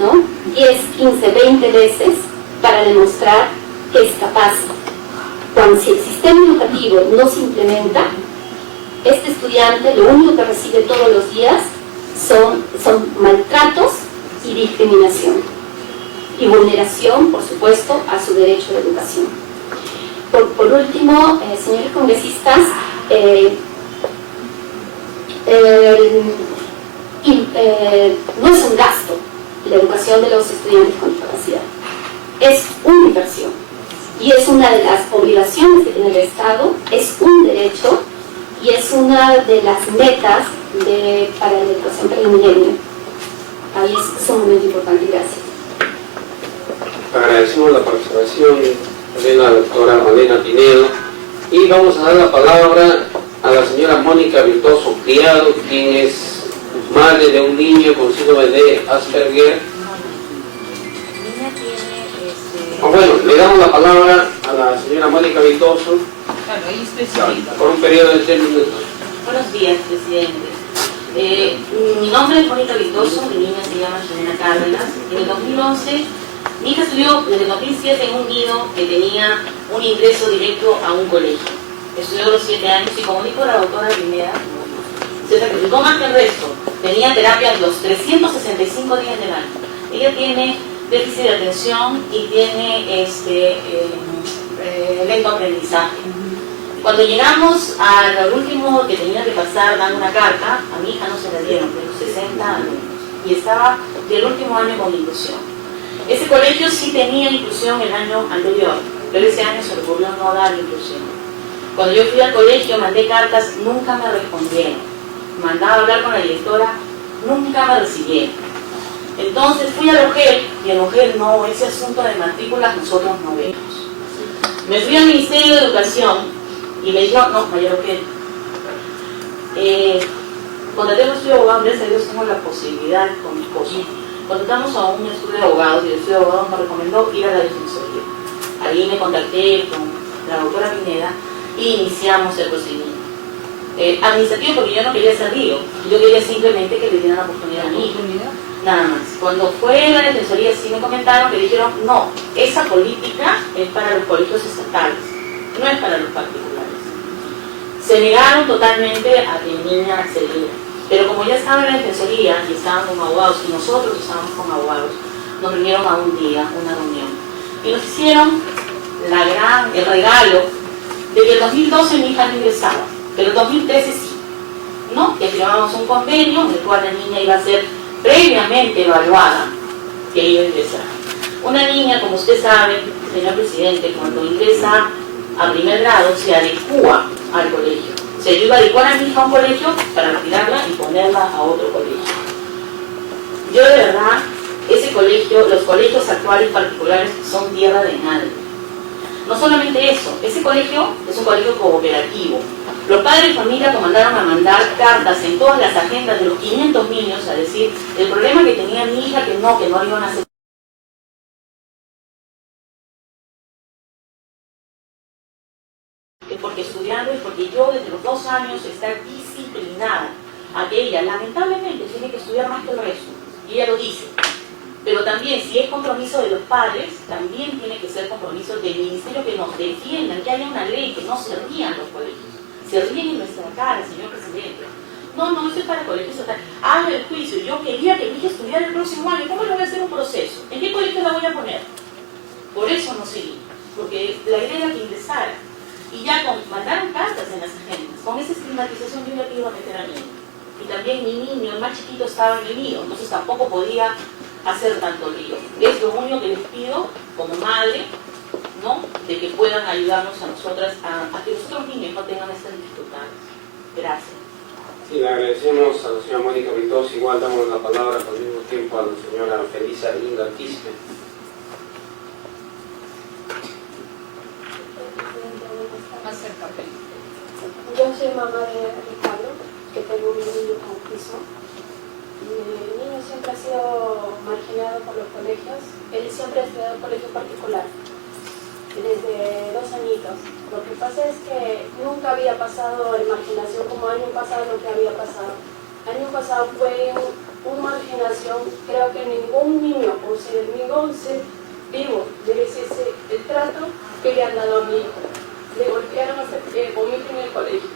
¿no?, 10, 15, 20 veces para demostrar que es capaz. Si el sistema educativo no se implementa, este estudiante lo único que recibe todos los días son maltratos y discriminación, y vulneración, por supuesto, a su derecho a la educación. Por último, señores congresistas, no es un gasto la educación de los estudiantes con discapacidad, es una inversión, y es una de las obligaciones que tiene el Estado, es un derecho, y es una de las metas para la educación para el milenio. Ahí es sumamente importante. Gracias. Agradecemos la participación de la doctora Malena Pinedo, y vamos a dar la palabra a la señora Mónica Virtuoso Criado, quien es madre de un niño con síndrome de Asperger. Bueno, le damos la palabra a la señora Mónica Virtuoso por un periodo de 3 minutos. Buenos días, presidente. Mi nombre es Mónica Virtuoso, mi niña se llama Ximena Cárdenas. En el 2011, mi hija estudió desde el 2007 en un nido que tenía un ingreso directo a un colegio. Estudió los 7 años y, como dijo la doctora Pineda, se sacrificó más que el resto. Tenía terapia los 365 días del año. Ella tiene déficit de atención y tiene lento aprendizaje. Cuando llegamos al último que tenía que pasar dando una carta, a mi hija no se la dieron, de los 60 alumnos, y estaba del último año con inclusión. Ese colegio sí tenía inclusión el año anterior, pero ese año se le ocurrió no dar inclusión. Cuando yo fui al colegio, mandé cartas, nunca me respondieron. Mandaba a hablar con la directora, nunca me recibieron. Entonces fui a la UGEL, y en la UGEL no, ese asunto de matrículas nosotros no vemos. Me fui al Ministerio de Educación y me dijo, no, mayor UGEL. Contraté a un estudio de abogados, gracias a Dios tengo la posibilidad con mi esposo. Contratamos a un estudio de abogados y el estudio de abogados me recomendó ir a la Defensoría. Ahí me contacté con la doctora Pineda y iniciamos el procedimiento. Administrativo, porque yo no quería ser río, yo quería simplemente que le dieran la oportunidad a mi hijo. Nada más. Cuando fue la Defensoría sí me comentaron que dijeron, no, esa política es para los colegios estatales, no es para los particulares. Se negaron totalmente a que mi niña accediera. Pero como ya estaba en la Defensoría y estaban con abogados, y nosotros estábamos con abogados, nos reunieron a un día, una reunión. Y nos hicieron el regalo de que el 2012 mi hija no ingresaba, pero el 2013 sí. ¿No? Que firmamos un convenio en el cual la niña iba a ser previamente evaluada que iba a ingresar. Una niña, como usted sabe, señor presidente, cuando ingresa a primer grado se adecua al colegio. Se ayuda a adecuar a mi hija a un colegio para retirarla y ponerla a otro colegio. Yo de verdad ese colegio, los colegios actuales particulares son tierra de nadie. No solamente eso, ese colegio es un colegio cooperativo. Los padres de familia mandaron a mandar cartas en todas las agendas de los 500 niños a decir el problema que tenía mi hija, que no iban a hacer. Es porque estudiando, es porque yo desde los 2 años está disciplinada a que ella lamentablemente tiene que estudiar más que el resto. Y ella lo dice. Pero también, si es compromiso de los padres, también tiene que ser compromiso del ministerio que nos defiendan, que haya una ley, que no se rían los colegios. Se ríen en nuestra cara, señor presidente. No, eso es para colegios estatales. Haga el juicio. Yo quería que mi hija estudiara el próximo año. ¿Cómo le voy a hacer un proceso? ¿En qué colegio la voy a poner? Por eso no seguí. Porque la idea era que ingresara. Y ya mandaron cartas en las agendas. Con esa estigmatización yo ya que iba a meter a mí. Y también mi niño, el más chiquito, estaba en el mío. Entonces tampoco podía hacer tanto lío. Es lo único que les pido como madre, ¿no? De que puedan ayudarnos a nosotras a que los otros niños no tengan estas dificultades. Gracias. Sí, le agradecemos a la señora Mónica Britos. Igual damos la palabra al mismo tiempo a la señora Felisa Linda Quispe. Yo soy mamá de Ricardo, que tengo un niño con autismo. Mi niño siempre ha sido marginado por los colegios. Él siempre ha estudiado en colegio particular, desde 2 añitos. Lo que pasa es que nunca había pasado en marginación como año pasado lo que había pasado. Año pasado fue una marginación, creo que ningún niño, o sea, ningún ser vivo merece el trato que le han dado a mi hijo. Le golpearon hasta que vomite en el colegio.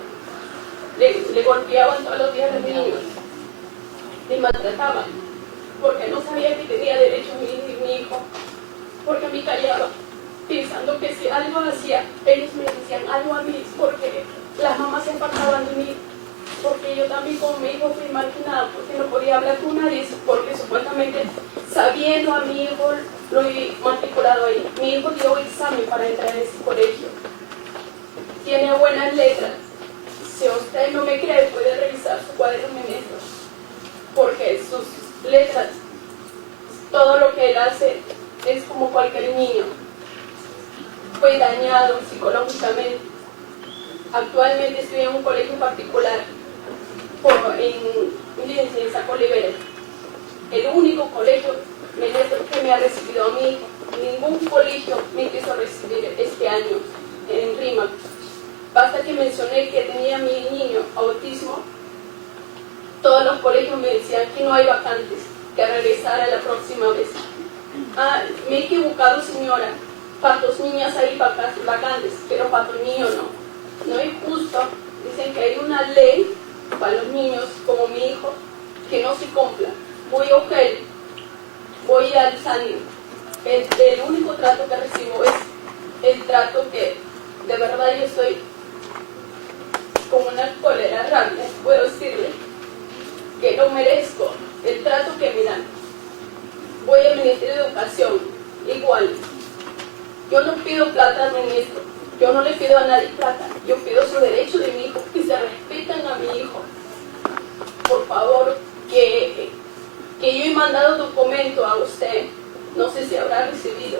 Le golpeaban todos los días a los niños. Le maltrataban. Porque no sabía que tenía derecho mi hijo. Porque me callaba. Pensando que si algo hacía, ellos me decían algo a mí. Porque las mamás se apartaban de mí. Porque yo también con mi hijo fui marginada. Porque no podía hablar con nadie. Porque supuestamente, sabiendo a mi hijo, lo he matriculado ahí. Mi hijo dio examen para entrar en ese colegio. Tiene buenas letras. Si usted no me cree, puede revisar su cuaderno ministro. Porque sus letras, todo lo que él hace es como cualquier niño. Fue dañado psicológicamente. Actualmente estoy en un colegio particular, en Saco Olivera. El único colegio que me ha recibido a mi hijo. Ningún colegio me quiso recibir este año en Rima. Basta que mencioné que tenía mi niño autismo, todos los colegios me decían que no hay vacantes, que regresara la próxima vez. Me he equivocado, señora, para tus niñas hay vacantes, pero para tu niño no. No es justo, dicen que hay una ley para los niños como mi hijo que no se cumpla. Voy a UGEL, voy al SANI, el único trato que recibo es el trato que de verdad yo estoy con una cólera rabia, puedo decirle que no merezco el trato que me dan. Voy al Ministerio de Educación, igual. Yo no pido plata al ministro, yo no le pido a nadie plata, yo pido su derecho de mi hijo, que se respetan a mi hijo. Por favor, que yo he mandado documento a usted, no sé si habrá recibido.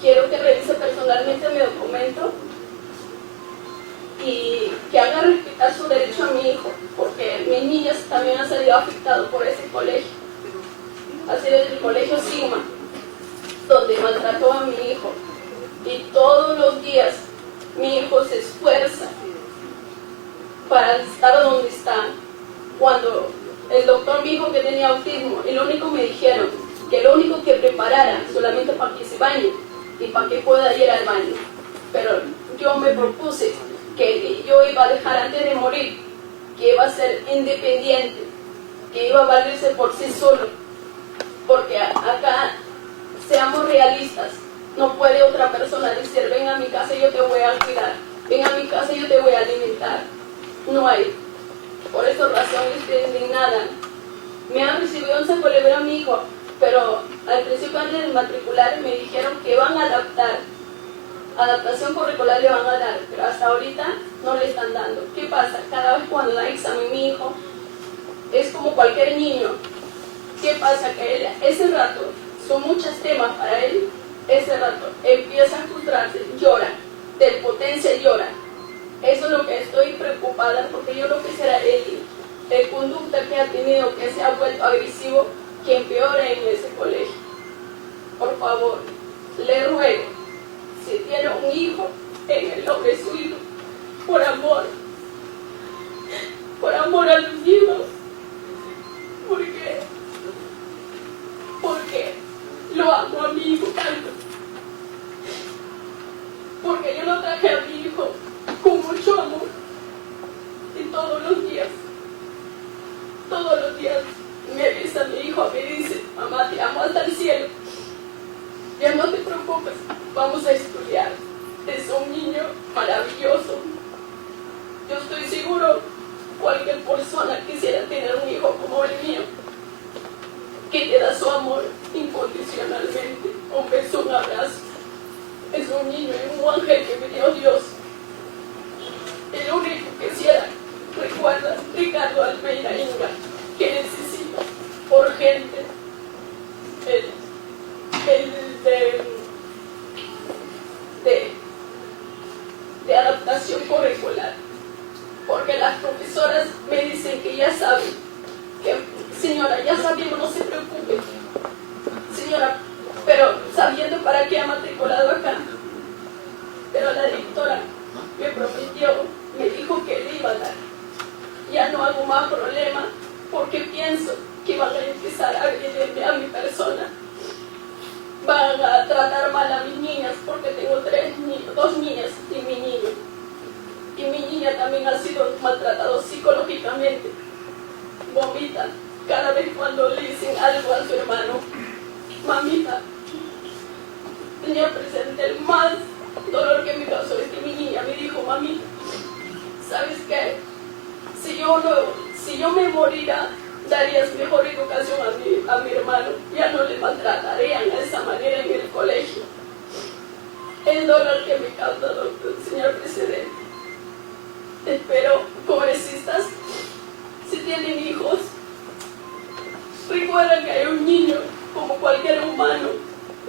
Quiero que revise personalmente mi documento y que haga respetar su derecho a mi hijo, porque mis niñas también han salido afectados por ese colegio. Ha sido el colegio Sigma, donde maltrató a mi hijo. Y todos los días mi hijo se esfuerza para estar donde está. Cuando el doctor me dijo que tenía autismo, y lo único me dijeron que lo único que preparara solamente para que se bañe y para que pueda ir al baño. Pero yo me propuse que yo iba a dejar antes de morir, que iba a ser independiente, que iba a valerse por sí solo, porque acá seamos realistas, no puede otra persona decir ven a mi casa y yo te voy a cuidar, ven a mi casa y yo te voy a alimentar. No hay. Por esa razón estoy indignada. Me han recibido en Saco Olivera a mi hijo, pero al principio antes de matricular me dijeron que van a adaptación curricular le van a dar, pero hasta ahorita no le están dando. ¿Qué pasa? Cada vez cuando da examen mi hijo, es como cualquier niño, ¿Qué pasa? Que él, ese rato, son muchos temas para él, ese rato empieza a frustrarse, llora, de potencia llora. Eso es lo que estoy preocupada, porque yo lo que será el conducta que ha tenido, que se ha vuelto agresivo, que empeore en ese colegio. Por favor, le ruego, si tiene un hijo, en el nombre de su hijo, por amor a los hijos, porque lo amo a mi hijo tanto, porque yo lo traje a mi hijo con mucho amor, y todos los días me avisa mi hijo, me dice: mamá, te amo hasta el cielo, ya no te preocupes, vamos a estudiar, es un niño maravilloso. Yo estoy seguro, cualquier persona quisiera tener un hijo como el mío, que te da su amor incondicionalmente, un beso, un abrazo. Es un niño, es un ángel que me dio Dios. El único que quisiera, recuerda, Ricardo Almeida Inga, que necesita urgente de adaptación curricular, porque las profesoras me dicen que ya saben, que señora, ya sabemos, no se preocupe, señora, pero sabiendo para qué ha matriculado acá. Pero la directora me prometió, me dijo que le iba a dar. Ya no hago más problema, porque pienso que van a empezar a agredirme a mi persona. Van a tratar mal a mis niñas, porque tengo 2 niñas y mi niño. Y mi niña también ha sido maltratado psicológicamente. Vomita cada vez cuando le dicen algo a su hermano. Mamita, señor presidente, el más dolor que me causó es que mi niña me dijo: mami, ¿sabes qué? Si yo me moriera, darías mejor educación a mi hermano, ya no le maltratarían de esa manera en el colegio. El dolor que me causa, señor presidente. Espero, congresistas, si tienen hijos, recuerden que hay un niño, como cualquier humano,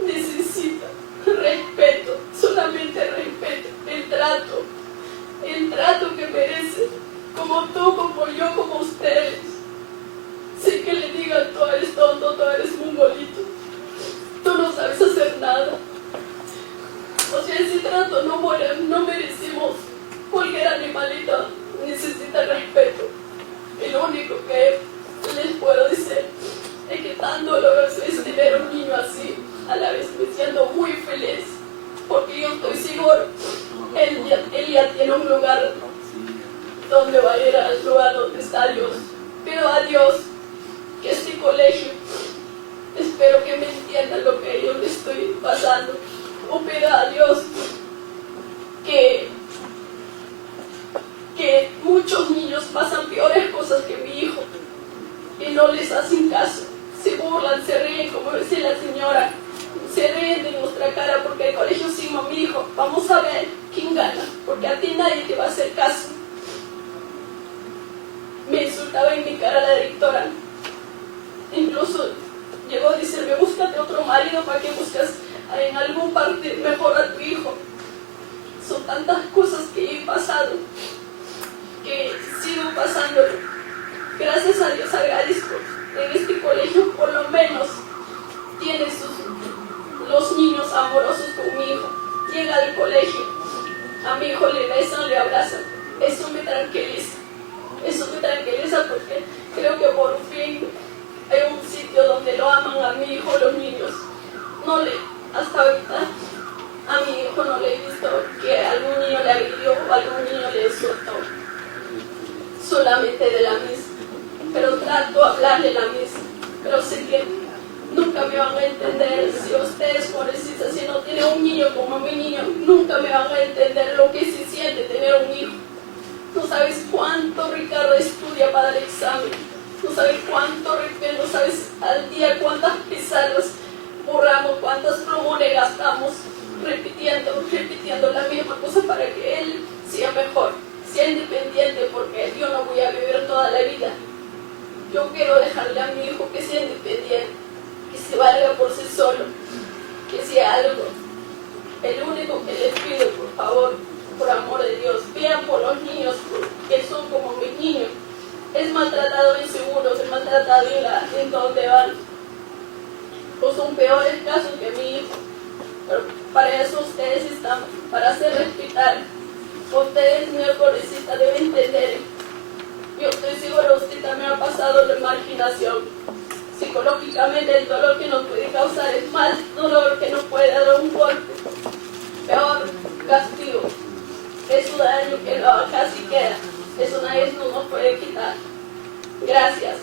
necesita respeto, solamente respeto, el trato que merece, como tú, como yo, como ustedes. Sé que le digan: tú eres tonto, tú eres mongolito, tú no sabes hacer nada. O sea, ese trato no merecemos. Cualquier animalito necesita respeto. Y lo único que les puedo decir es que tan doloroso es tener un niño así. A la vez me siento muy feliz, porque yo estoy seguro, él ya tiene un lugar donde va a ir, al lugar donde está Dios. Pido a Dios que este colegio, espero que me entiendan lo que yo le estoy pasando. O pido a Dios que muchos niños pasan peores cosas que mi hijo y no les hacen caso, se burlan, se ríen, como decía la señora, se ríen de nuestra cara, porque el colegio sí, mi hijo, vamos a ver quién gana, porque a ti nadie te va a hacer caso. Me insultaba en mi cara la directora, incluso llegó a decirme: búscate otro marido para que busques en algún parte mejor a tu hijo. Son tantas cosas que he pasado, que sigo pasando. Gracias a Dios agradezco. En este colegio por lo menos tiene los niños amorosos con mi hijo. Llega al colegio, a mi hijo le besan, le abrazan. Eso me tranquiliza. Eso me tranquiliza, porque creo que por fin hay un sitio donde lo aman a mi hijo los niños. Hasta ahorita a mi hijo no le he visto que algún niño le agredió o algún niño le soltó. Solamente de la misa. Pero trato de hablarle la misa. Pero sé que nunca me van a entender. Si ustedes, pobrecita, si no tienen un niño como mi niño, nunca me van a entender lo que se siente tener un hijo. No sabes cuánto Ricardo estudia para el examen. No sabes cuánto, no sabes al día cuántas pizarras borramos, cuántas promos le gastamos repitiendo la misma cosa para que él sea mejor, sea independiente, porque yo no voy a vivir toda la vida. Yo quiero dejarle a mi hijo que sea independiente, que se valga por sí solo, que sea algo. El único que les pido, por favor, por amor de Dios, vean por los niños que son como mis niños. Es maltratado en seguros, es maltratado en donde van. O son peores casos que mi hijo. Pero para eso ustedes están, para hacer respetar. Ustedes, señor congresista, deben entender. Yo estoy segura, usted también ha pasado la marginación. Psicológicamente el dolor que nos puede causar es más dolor que nos puede dar un golpe. Peor castigo. Es un daño que no casi queda. Eso nadie no nos puede quitar. Gracias.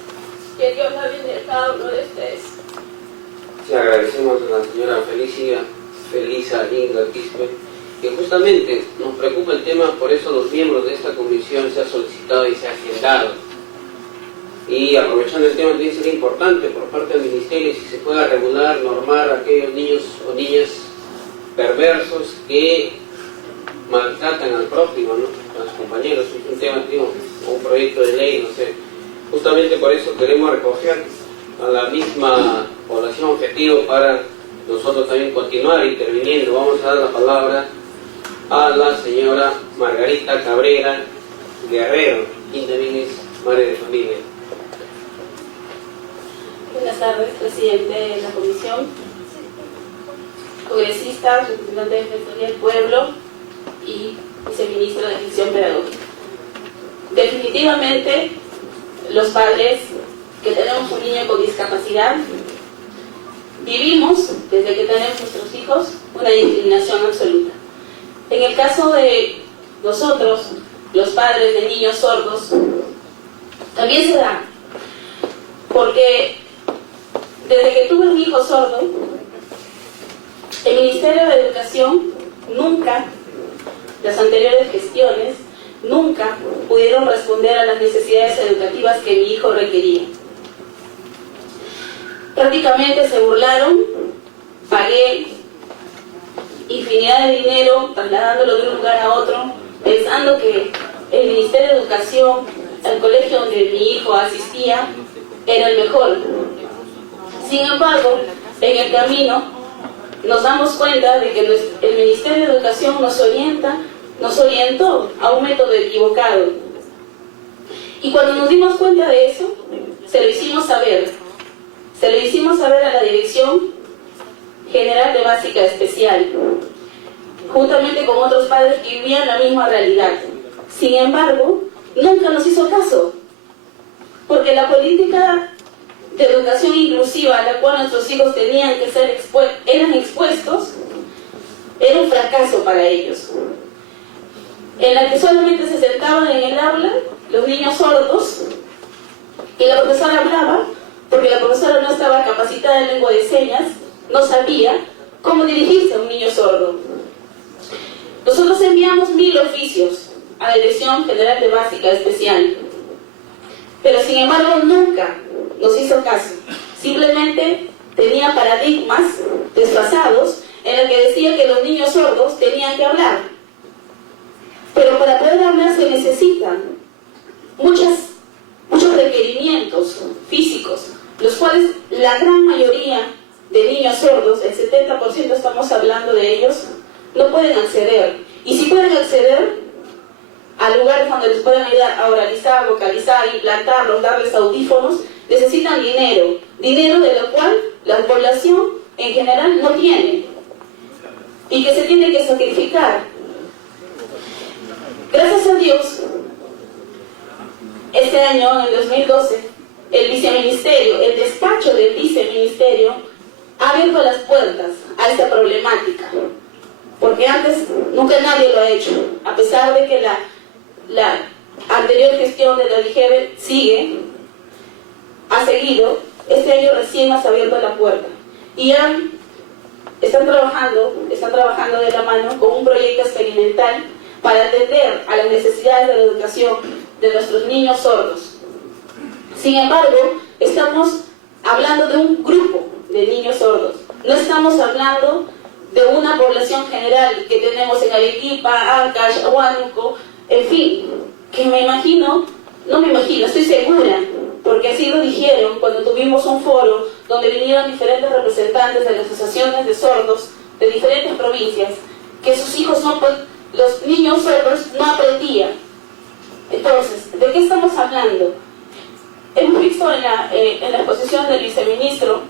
Que Dios la bendiga a cada uno de ustedes. Sí, agradecemos a la señora Felisa Linda Quispe, que justamente nos preocupa el tema, por eso los miembros de esta comisión se ha solicitado y se ha agendado. Y aprovechando el tema, también sería importante por parte del Ministerio si se pueda regular, normar a aquellos niños o niñas perversos que maltratan al prójimo, ¿no? A los compañeros. Es un tema, digo, un proyecto de ley, no sé. Justamente por eso queremos recoger a la misma población objetivo para nosotros también continuar interviniendo. Vamos a dar la palabra a la señora Margarita Cabrera Guerrero, quien también es madre de familia. Buenas tardes, presidente de la comisión, congresistas, representante de Defensoría del Pueblo y viceministro de Gestión Pedagógica. Definitivamente, los padres que tenemos un niño con discapacidad vivimos, desde que tenemos nuestros hijos, una discriminación absoluta. En el caso de nosotros, los padres de niños sordos, también se da, porque desde que tuve un hijo sordo, el Ministerio de Educación nunca, las anteriores gestiones, nunca pudieron responder a las necesidades educativas que mi hijo requería. Prácticamente se burlaron, pagué infinidad de dinero trasladándolo de un lugar a otro, pensando que el Ministerio de Educación, el colegio donde mi hijo asistía, era el mejor. Sin embargo, en el camino nos damos cuenta de que el Ministerio de Educación nos orientó a un método equivocado. Y cuando nos dimos cuenta de eso, se lo hicimos saber. Se lo hicimos saber a la Dirección General de Básica Especial, juntamente con otros padres que vivían la misma realidad. Sin embargo, nunca nos hizo caso, porque la política de educación inclusiva a la cual nuestros hijos tenían que ser eran expuestos, era un fracaso para ellos. En la que solamente se sentaban en el aula los niños sordos y la profesora hablaba, porque la profesora no estaba capacitada en lengua de señas, no sabía cómo dirigirse a un niño sordo. Nosotros enviamos 1000 oficios a la Dirección General de Básica Especial, pero sin embargo nunca nos hizo caso. Simplemente tenía paradigmas desfasados en el que decía que los niños sordos tenían que hablar. Pero para poder hablar se necesitan muchos requerimientos físicos, los cuales la gran mayoría de niños sordos, el 70% estamos hablando de ellos, no pueden acceder. Y si pueden acceder a lugares donde les pueden ayudar a oralizar, vocalizar, implantarlos, darles audífonos, necesitan dinero de lo cual la población en general no tiene y que se tiene que sacrificar. Gracias a Dios, este año, en el 2012, el viceministerio, el despacho del viceministerio ha abierto las puertas a esta problemática, porque antes nunca nadie lo ha hecho, a pesar de que la anterior gestión de la DIGEVE ha seguido. Este año recién has abierto la puerta y ya están trabajando de la mano con un proyecto experimental para atender a las necesidades de la educación de nuestros niños sordos. Sin embargo, estamos hablando de un grupo de niños sordos, no estamos hablando de una población general que tenemos en Arequipa, Ancash, Huánuco, en fin, que estoy segura, porque así lo dijeron cuando tuvimos un foro donde vinieron diferentes representantes de las asociaciones de sordos de diferentes provincias, que sus hijos los niños sordos no aprendían. Entonces, ¿de qué estamos hablando? Hemos visto en la exposición del viceministro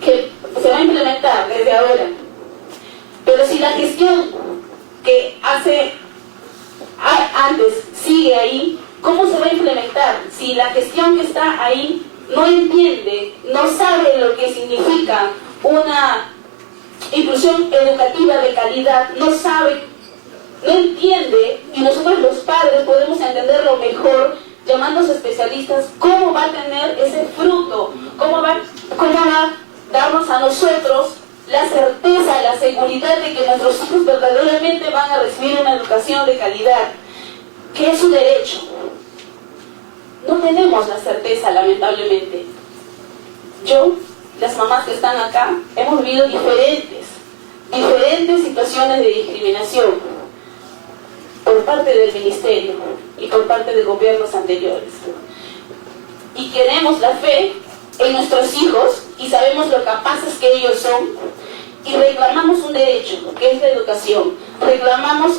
que se va a implementar desde ahora, pero si la gestión que hace antes sigue ahí, ¿cómo se va a implementar? Si la gestión que está ahí no entiende, no sabe lo que significa una inclusión educativa de calidad, no sabe, no entiende, y nosotros los padres podemos entenderlo mejor llamándose especialistas, cómo va a tener ese fruto, cómo va a darnos a nosotros la certeza, la seguridad de que nuestros hijos verdaderamente van a recibir una educación de calidad, que es su derecho. No tenemos la certeza, lamentablemente. Yo, las mamás que están acá, hemos vivido diferentes situaciones de discriminación por parte del ministerio y por parte de gobiernos anteriores. Y queremos la fe en nuestros hijos y sabemos lo capaces que ellos son y reclamamos un derecho, que es la educación. Reclamamos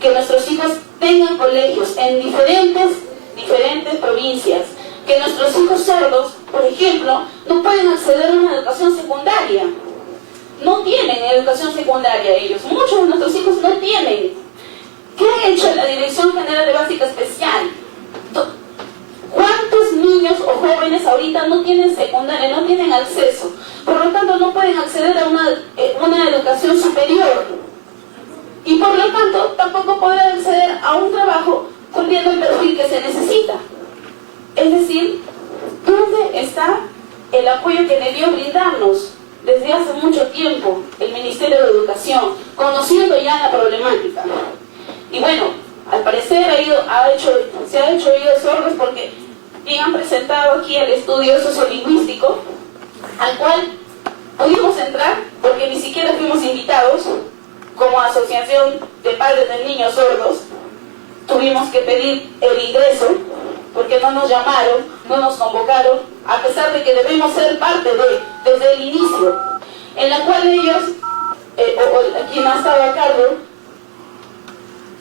que nuestros hijos tengan colegios en diferentes provincias, que nuestros hijos sordos, por ejemplo, no pueden acceder a una educación secundaria. No tienen educación secundaria ellos. Muchos de nuestros hijos no tienen. ¿Qué ha hecho la Dirección General de Básica Especial? ¿Cuántos niños o jóvenes ahorita no tienen secundaria, no tienen acceso? Por lo tanto, no pueden acceder a una educación superior. Y por lo tanto, tampoco pueden acceder a un trabajo cumpliendo el perfil que se necesita. Es decir, ¿dónde está el apoyo que debió brindarnos desde hace mucho tiempo el Ministerio de Educación, conociendo ya la problemática? Y bueno, al parecer se ha hecho oídos sordos porque bien han presentado aquí el estudio sociolingüístico, al cual pudimos entrar porque ni siquiera fuimos invitados como asociación de padres de niños sordos. Tuvimos que pedir el ingreso porque no nos llamaron, no nos convocaron, a pesar de que debemos ser parte desde el inicio, en la cual ellos, quien ha estado a cargo,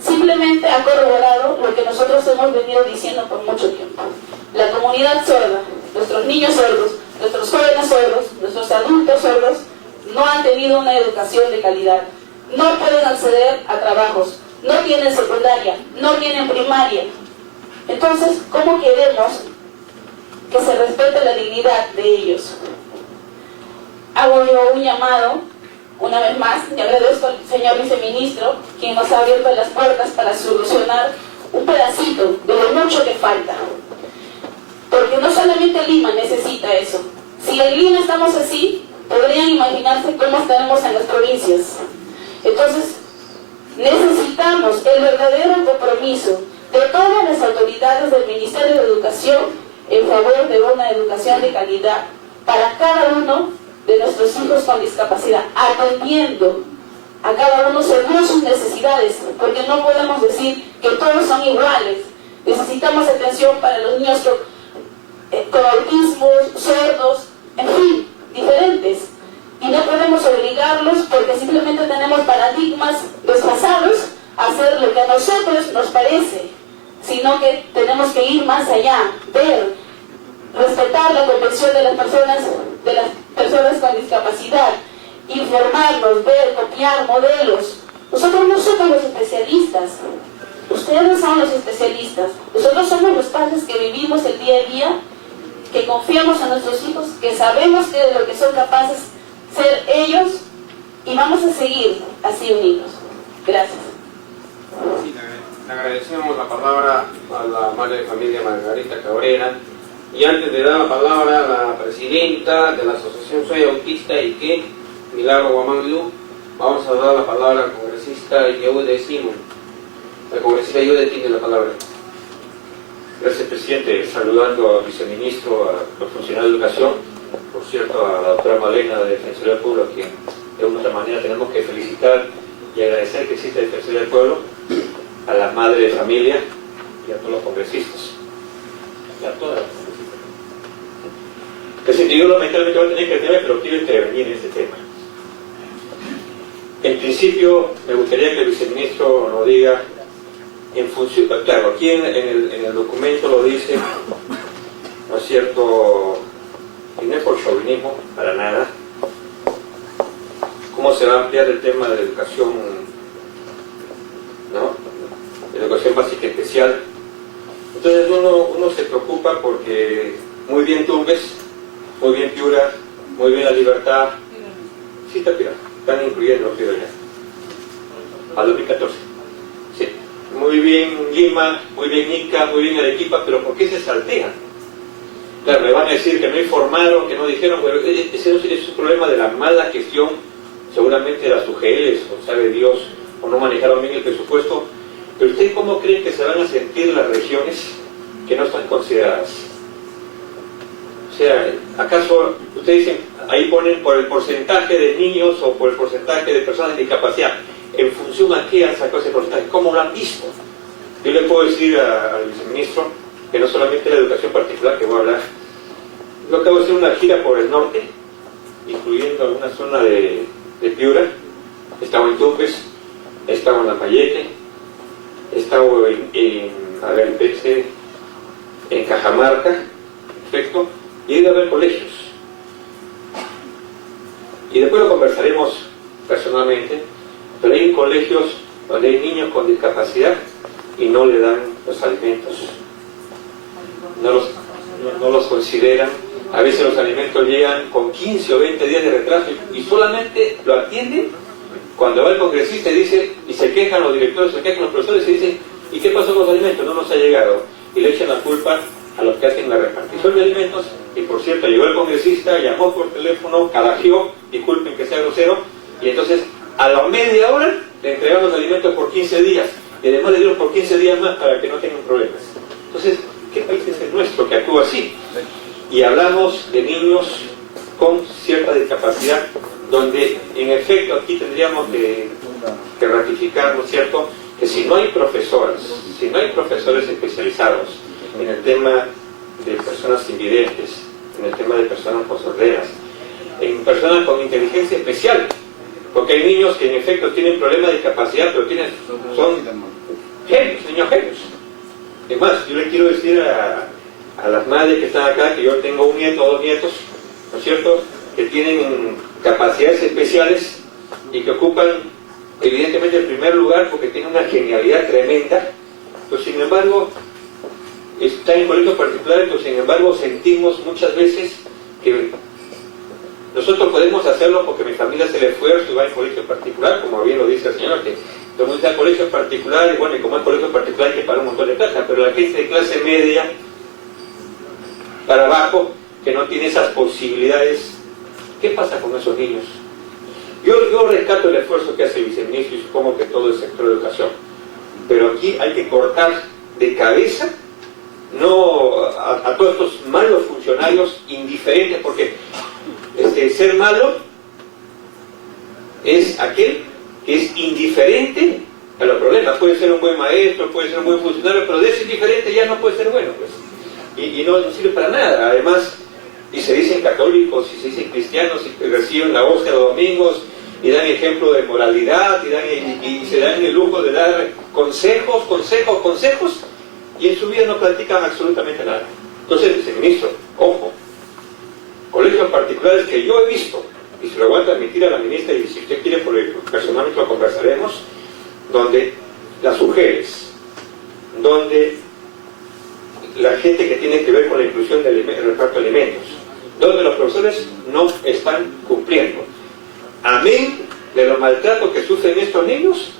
simplemente ha corroborado lo que nosotros hemos venido diciendo por mucho tiempo. La comunidad sorda, nuestros niños sordos, nuestros jóvenes sordos, nuestros adultos sordos, no han tenido una educación de calidad. No pueden acceder a trabajos, no tienen secundaria, no tienen primaria. Entonces, ¿cómo queremos que se respete la dignidad de ellos? Hago yo un llamado, una vez más, y agradezco al señor viceministro, quien nos ha abierto las puertas para solucionar un pedacito de lo mucho que falta. Porque no solamente Lima necesita eso. Si en Lima estamos así, podrían imaginarse cómo estaremos en las provincias. Entonces, necesitamos el verdadero compromiso de todas las autoridades del Ministerio de Educación en favor de una educación de calidad para cada uno de nuestros hijos con discapacidad, atendiendo a cada uno según sus necesidades, porque no podemos decir que todos son iguales. Necesitamos atención para los niños con autismo, sordos, en fin, diferentes. Y no podemos obligarlos porque simplemente tenemos paradigmas desfasados a hacer lo que a nosotros nos parece, sino que tenemos que ir más allá, ver, respetar la comprensión de las personas con discapacidad, informarnos, ver, copiar modelos. Nosotros no somos los especialistas, ustedes son los especialistas, nosotros somos los padres que vivimos el día a día, que confiamos en nuestros hijos, que sabemos que de lo que son capaces ser ellos, y vamos a seguir así unidos. Gracias. Sí, le agradecemos la palabra a la madre de familia Margarita Cabrera, y antes de dar la palabra a la presidenta de la Asociación Soy Autista y que Milagro Guamanglu, vamos a dar la palabra al congresista Yehude Simón. El congresista Yehude tiene la palabra. Gracias, presidente. Saludando al viceministro, a los funcionarios de educación, por cierto, a la doctora Malena de Defensoría del Pueblo, a quien de una u otra manera tenemos que felicitar y agradecer que existe Defensoría del Pueblo, a la madre de familia y a todos los congresistas. Ya, todas. Entonces, yo lamentablemente voy a tener que detenerme, pero quiero intervenir en este tema. En principio, me gustaría que el viceministro nos diga, en función, claro, aquí en el documento lo dice, ¿no es cierto? Y no es por chauvinismo, para nada, cómo se va a ampliar el tema de la educación, ¿no? De la educación básica especial. Entonces uno se preocupa porque muy bien Tumbes, muy bien Piura, muy bien La Libertad, sí está Piura, están incluyendo Piura ya, al 2014, sí. Muy bien Lima, muy bien Ica, muy bien Arequipa, pero ¿por qué se saltean? Claro, me van a decir que no informaron, que no dijeron, pero ese es un problema de la mala gestión, seguramente de las UGLs, o sabe Dios, o no manejaron bien el presupuesto. Pero ¿ustedes cómo creen que se van a sentir las regiones que no están consideradas? O sea, ¿acaso ustedes dicen, ahí ponen por el porcentaje de niños o por el porcentaje de personas de discapacidad? ¿En función a qué han sacado ese porcentaje? ¿Cómo lo han visto? Yo le puedo decir al viceministro que no solamente la educación particular que voy a hablar, yo acabo de hacer una gira por el norte, incluyendo alguna zona de Piura, estaba en Tumbes, estaba en Lambayeque, estaba en Cajamarca, perfecto, y he ido a ver colegios. Y después lo conversaremos personalmente, pero hay colegios donde hay niños con discapacidad y no le dan los alimentos. No los consideran. A veces los alimentos llegan con 15 o 20 días de retraso y solamente lo atienden cuando va el congresista y dice, y se quejan los directores, se quejan los profesores y dicen, ¿y qué pasó con los alimentos? No nos ha llegado. Y le echan la culpa a los que hacen la repartición de alimentos. Y por cierto, llegó el congresista, llamó por teléfono, calajeó, disculpen que sea grosero, y entonces a la media hora le entregaron los alimentos por 15 días y además le dieron por 15 días más para que no tengan problemas. Entonces, ¿qué país es el nuestro que actúa así? Y hablamos de niños con cierta discapacidad, donde en efecto aquí tendríamos que ratificar, ¿no es cierto?, que si no hay profesores especializados en el tema de personas invidentes, en el tema de personas sorderas, en personas con inteligencia especial, porque hay niños que en efecto tienen problemas de discapacidad, pero son genios, niños genios. Es más, yo le quiero decir a las madres que están acá, que yo tengo un nieto o dos nietos, ¿no es cierto?, que tienen capacidades especiales y que ocupan evidentemente el primer lugar porque tienen una genialidad tremenda, pues sin embargo están en colegios particulares, pues sin embargo sentimos muchas veces que nosotros podemos hacerlo porque mi familia hace el esfuerzo y va en colegio particular, como bien lo dice el señor, que todo el mundo está en colegio particular, y bueno, y como es colegio particular hay que pagar un montón de plata, pero la gente de clase media para abajo, que no tiene esas posibilidades, ¿qué pasa con esos niños? Yo rescato el esfuerzo que hace el viceministro y supongo que todo el sector de educación, pero aquí hay que cortar de cabeza a todos estos malos funcionarios indiferentes, porque ser malo es aquel que es indiferente a los problemas. Puede ser un buen maestro, puede ser un buen funcionario, pero de ese indiferente ya no puede ser bueno, pues. Y no sirve para nada. Además, y se dicen católicos y se dicen cristianos y reciben la hostia los domingos y dan ejemplo de moralidad y se dan el lujo de dar consejos y en su vida no practican absolutamente nada. Entonces, viceministro, ojo, colegios particulares que yo he visto, y se lo voy a transmitir a la ministra, y si usted quiere, personalmente lo conversaremos, donde las mujeres, donde la gente que tiene que ver con la inclusión del reparto de alimentos, donde los profesores no están cumpliendo. Amén de los maltratos que sufren estos niños,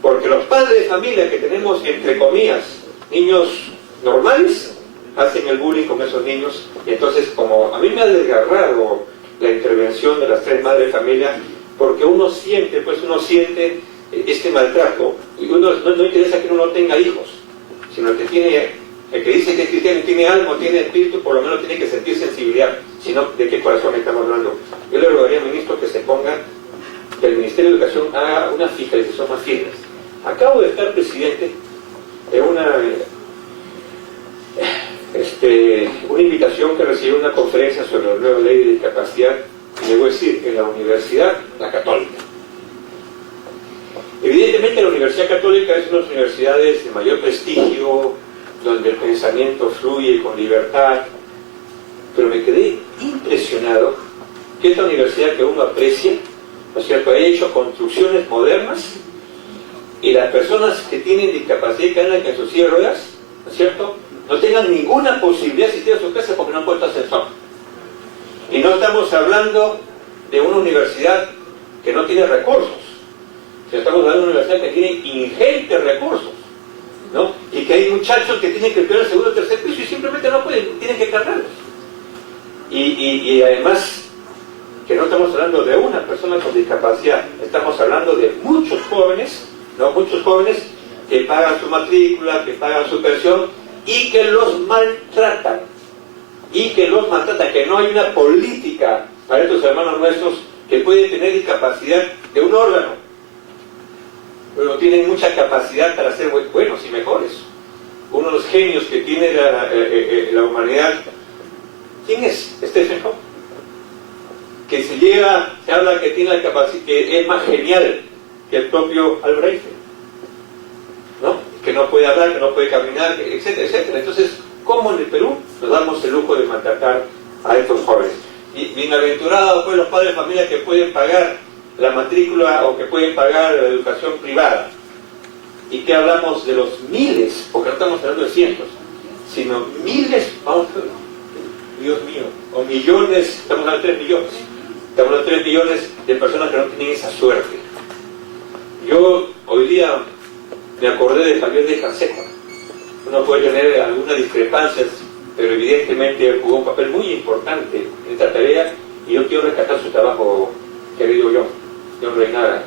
porque los padres de familia que tenemos, entre comillas, niños normales, hacen el bullying con esos niños. Y entonces, como a mí me ha desgarrado la intervención de las 3 madres de familia, porque uno siente este maltrato, y uno no interesa que uno no tenga hijos, sino que el que dice que es cristiano y tiene alma, tiene espíritu, por lo menos tiene que sentir sensibilidad, sino de qué corazón estamos hablando. Yo le rogaría al ministro que se ponga, que el Ministerio de Educación haga una fiscalización más firme. Acabo de estar presidente de una conferencia sobre la nueva ley de discapacidad, y le voy a decir, en la universidad, la católica. Evidentemente la Universidad Católica es una de las universidades de mayor prestigio, donde el pensamiento fluye con libertad, pero me quedé impresionado que esta universidad que uno aprecia, ¿no es cierto?, ha hecho construcciones modernas y las personas que tienen discapacidad y que andan en sus silla de ruedas, ¿no es cierto?, no tengan ninguna posibilidad de asistir a su casa porque no han puesto ascensor. Y no estamos hablando de una universidad que no tiene recursos, sino estamos hablando de una universidad que tiene ingentes recursos, ¿no? Y que hay muchachos que tienen que estudiar el segundo o tercer piso y simplemente no pueden, tienen que cargarlos. Y además, que no estamos hablando de una persona con discapacidad, estamos hablando de muchos jóvenes, ¿no? Muchos jóvenes que pagan su matrícula, que pagan su pensión y que los maltratan. Que no hay una política para estos hermanos nuestros que pueden tener discapacidad de un órgano, pero tienen mucha capacidad para ser buenos y mejores. Uno de los genios que tiene la humanidad, ¿quién es? Stephen Hawking. Que se habla que tiene la capacidad, que es más genial que el propio Albert Einstein, ¿no? Que no puede hablar, que no puede caminar, etcétera, etcétera. Entonces, ¿cómo en el Perú nos damos el lujo de maltratar a estos jóvenes? Y bienaventurados pues los padres de familia que pueden pagar la matrícula o que pueden pagar la educación privada. ¿Y que hablamos de los miles? Porque no estamos hablando de cientos, sino miles, vamos a ver, Dios mío, o millones, estamos hablando de 3 millones. Estamos hablando de 3 millones de personas que no tienen esa suerte. Yo hoy día me acordé de Javier de Canseco. Uno puede tener algunas discrepancias, pero evidentemente jugó un papel muy importante en esta tarea y yo quiero rescatar su trabajo, querido John Reynara.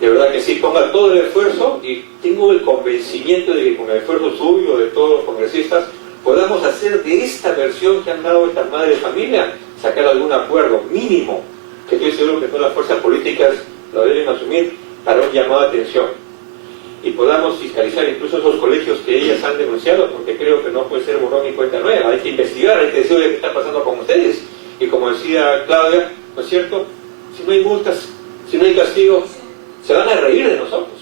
De verdad que sí, ponga todo el esfuerzo y tengo el convencimiento de que con el esfuerzo suyo, de todos los congresistas, podamos hacer de esta versión que han dado estas madres de familia, sacar algún acuerdo mínimo, que estoy seguro que todas las fuerzas políticas lo deben asumir para un llamado de atención. Y podamos fiscalizar incluso esos colegios que ellas han denunciado, porque creo que no puede ser borrón y cuenta nueva. Hay que investigar, hay que decir qué está pasando con ustedes. Y como decía Claudia, ¿no es cierto? Si no hay multas, si no hay castigos, se van a reír de nosotros.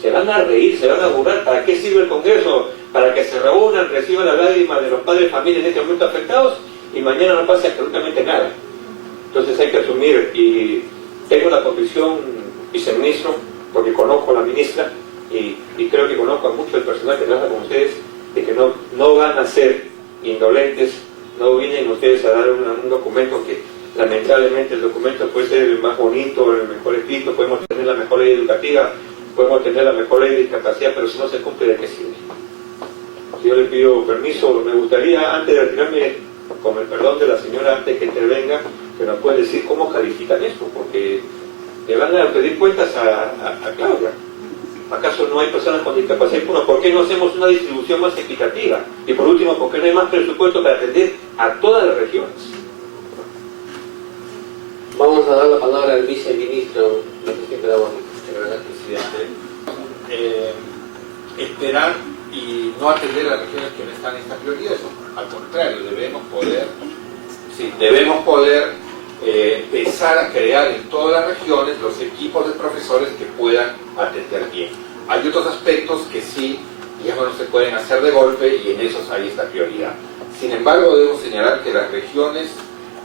Se van a reír, se van a burlar. ¿Para qué sirve el Congreso? Para que se reúnan, reciban las lágrimas de los padres de familia en este momento afectados y mañana no pase absolutamente nada. Entonces hay que asumir, y tengo la convicción, viceministro, porque conozco a la ministra y creo que conozco a mucho el personal que trabaja con ustedes, de que no van a ser indolentes, no vienen ustedes a dar un documento que lamentablemente el documento puede ser el más bonito, el mejor escrito, podemos tener la mejor ley educativa, podemos tener la mejor ley de discapacidad, pero si no se cumple, ¿de qué sirve? Si yo le pido permiso, me gustaría, antes de retirarme, con el perdón de la señora, antes que intervenga, que nos pueda decir cómo califican esto, porque le van a pedir cuentas a Claudia. ¿Acaso no hay personas con discapacidad? Bueno, ¿por qué no hacemos una distribución más equitativa? Y por último, ¿por qué no hay más presupuesto para atender a todas las regiones? Vamos a dar la palabra al viceministro, la presidenta de Gracias, presidente. Esperar y no atender a las regiones que no están en esta prioridad. Al contrario, debemos poder empezar a crear en todas las regiones los equipos de profesores que puedan atender bien. Hay otros aspectos que sí, digamos, no se pueden hacer de golpe y en esos hay esta prioridad. Sin embargo, debo señalar que las regiones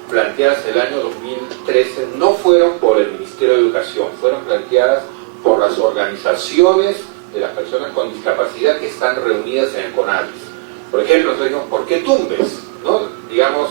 planteadas el año 2013 no fueron por el Ministerio de Educación, fueron planteadas por las organizaciones de las personas con discapacidad que están reunidas en el CONADIS. Por ejemplo, nosotros decimos, ¿por qué Tumbes? ¿No? Digamos,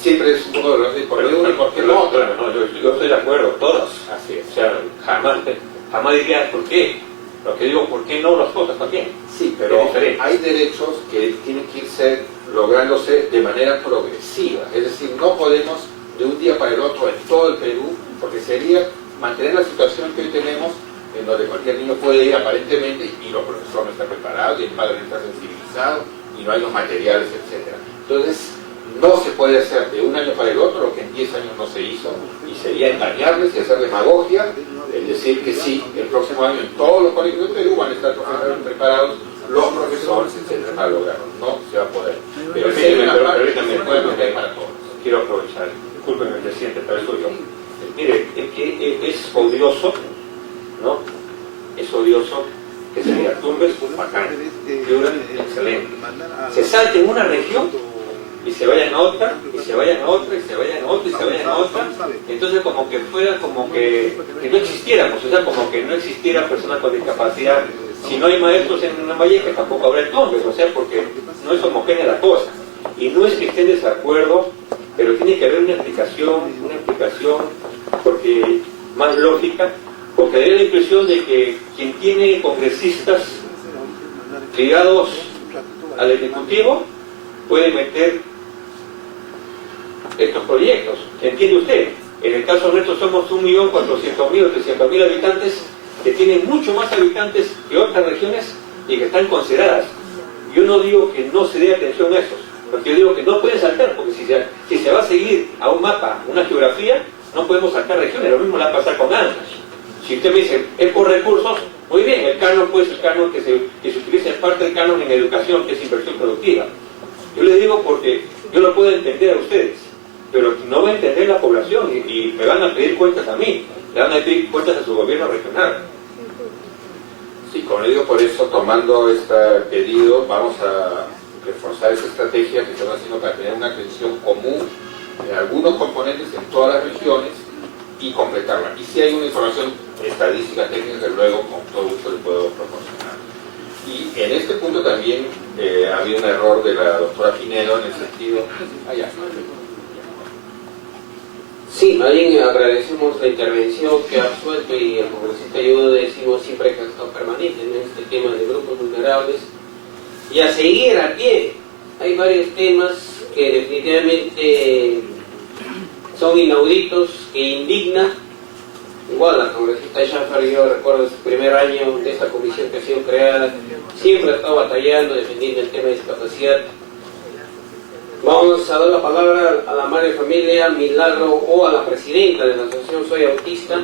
siempre es uno de los ¿por qué uno y por qué lo otro? No, yo estoy de acuerdo, todos. Así es. O sea, jamás diría ¿por qué? Lo que digo, ¿por qué no las cosas también? Sí, pero hay derechos que tienen que irse lográndose de manera progresiva. Es decir, no podemos de un día para el otro en todo el Perú, porque sería mantener la situación que hoy tenemos, en donde cualquier niño puede ir aparentemente y los profesores no están preparados y el padre no está sensibilizado y no hay los materiales, etc. Entonces, no se puede hacer de un año para el otro lo que en 10 años no se hizo, y sería engañarles y hacer demagogia el decir que sí, el próximo año en todos los colegios del Perú van a estar profesores preparados los profesores, etcétera, para lograrlo. No se va a poder. Pero Permítame, puede meter para todos. quiero aprovechar, discúlpeme presidente, pero eso yo. Mire, es que es odioso, ¿no? Es odioso que se diga Tumbes, bacán, Piura, excelente. Se salte en una región y se vayan a otra, y se vayan a otra, y se vayan a otra, y se vayan a otra. Entonces como que fuera como que no existiéramos, o sea, como que no existiera personas con discapacidad. Si no hay maestros en Lambayeque, tampoco habrá Tumbes, o sea, porque no es homogénea la cosa. Y no es que estén en desacuerdo, pero tiene que haber una explicación porque más lógica, porque daría la impresión de que quien tiene congresistas ligados al Ejecutivo puede meter estos proyectos. ¿Entiende usted? En el caso nuestro somos 1.400.000 o 300.000 habitantes que tienen mucho más habitantes que otras regiones y que están consideradas. Yo no digo que no se dé atención a esos, porque yo digo que no pueden saltar, porque si se va a seguir a un mapa, una geografía, no podemos saltar regiones. Lo mismo la va a pasar con ANSAS. Si usted me dice, es por recursos, muy bien, el canon, pues el canon que se utiliza es parte del canon en educación, que es inversión productiva. Yo le digo porque yo lo puedo entender a ustedes, pero no va a entender la población y me van a pedir cuentas a mí, le van a pedir cuentas a su gobierno regional. Sí, como le digo, por eso, tomando este pedido, vamos a reforzar esa estrategia que estamos haciendo para tener una atención común en algunos componentes en todas las regiones y completarla. Y si hay una información estadística técnica, desde luego, con todo gusto le puedo proporcionar. Y en este punto también ha habido un error de la doctora Pinedo en el sentido... Sí, más bien agradecemos la intervención que ha suelto y el congresista yo decimos siempre que ha estado permanente en este tema de grupos vulnerables y a seguir a pie. Hay varios temas que definitivamente son inauditos, que indignan. Igual la congresista Schaffer, yo recuerdo su primer año de esta comisión que ha sido creada, siempre ha estado batallando, defendiendo el tema de discapacidad. Vamos a dar la palabra a la madre de familia Milagro o a la presidenta de la asociación Soy Autista.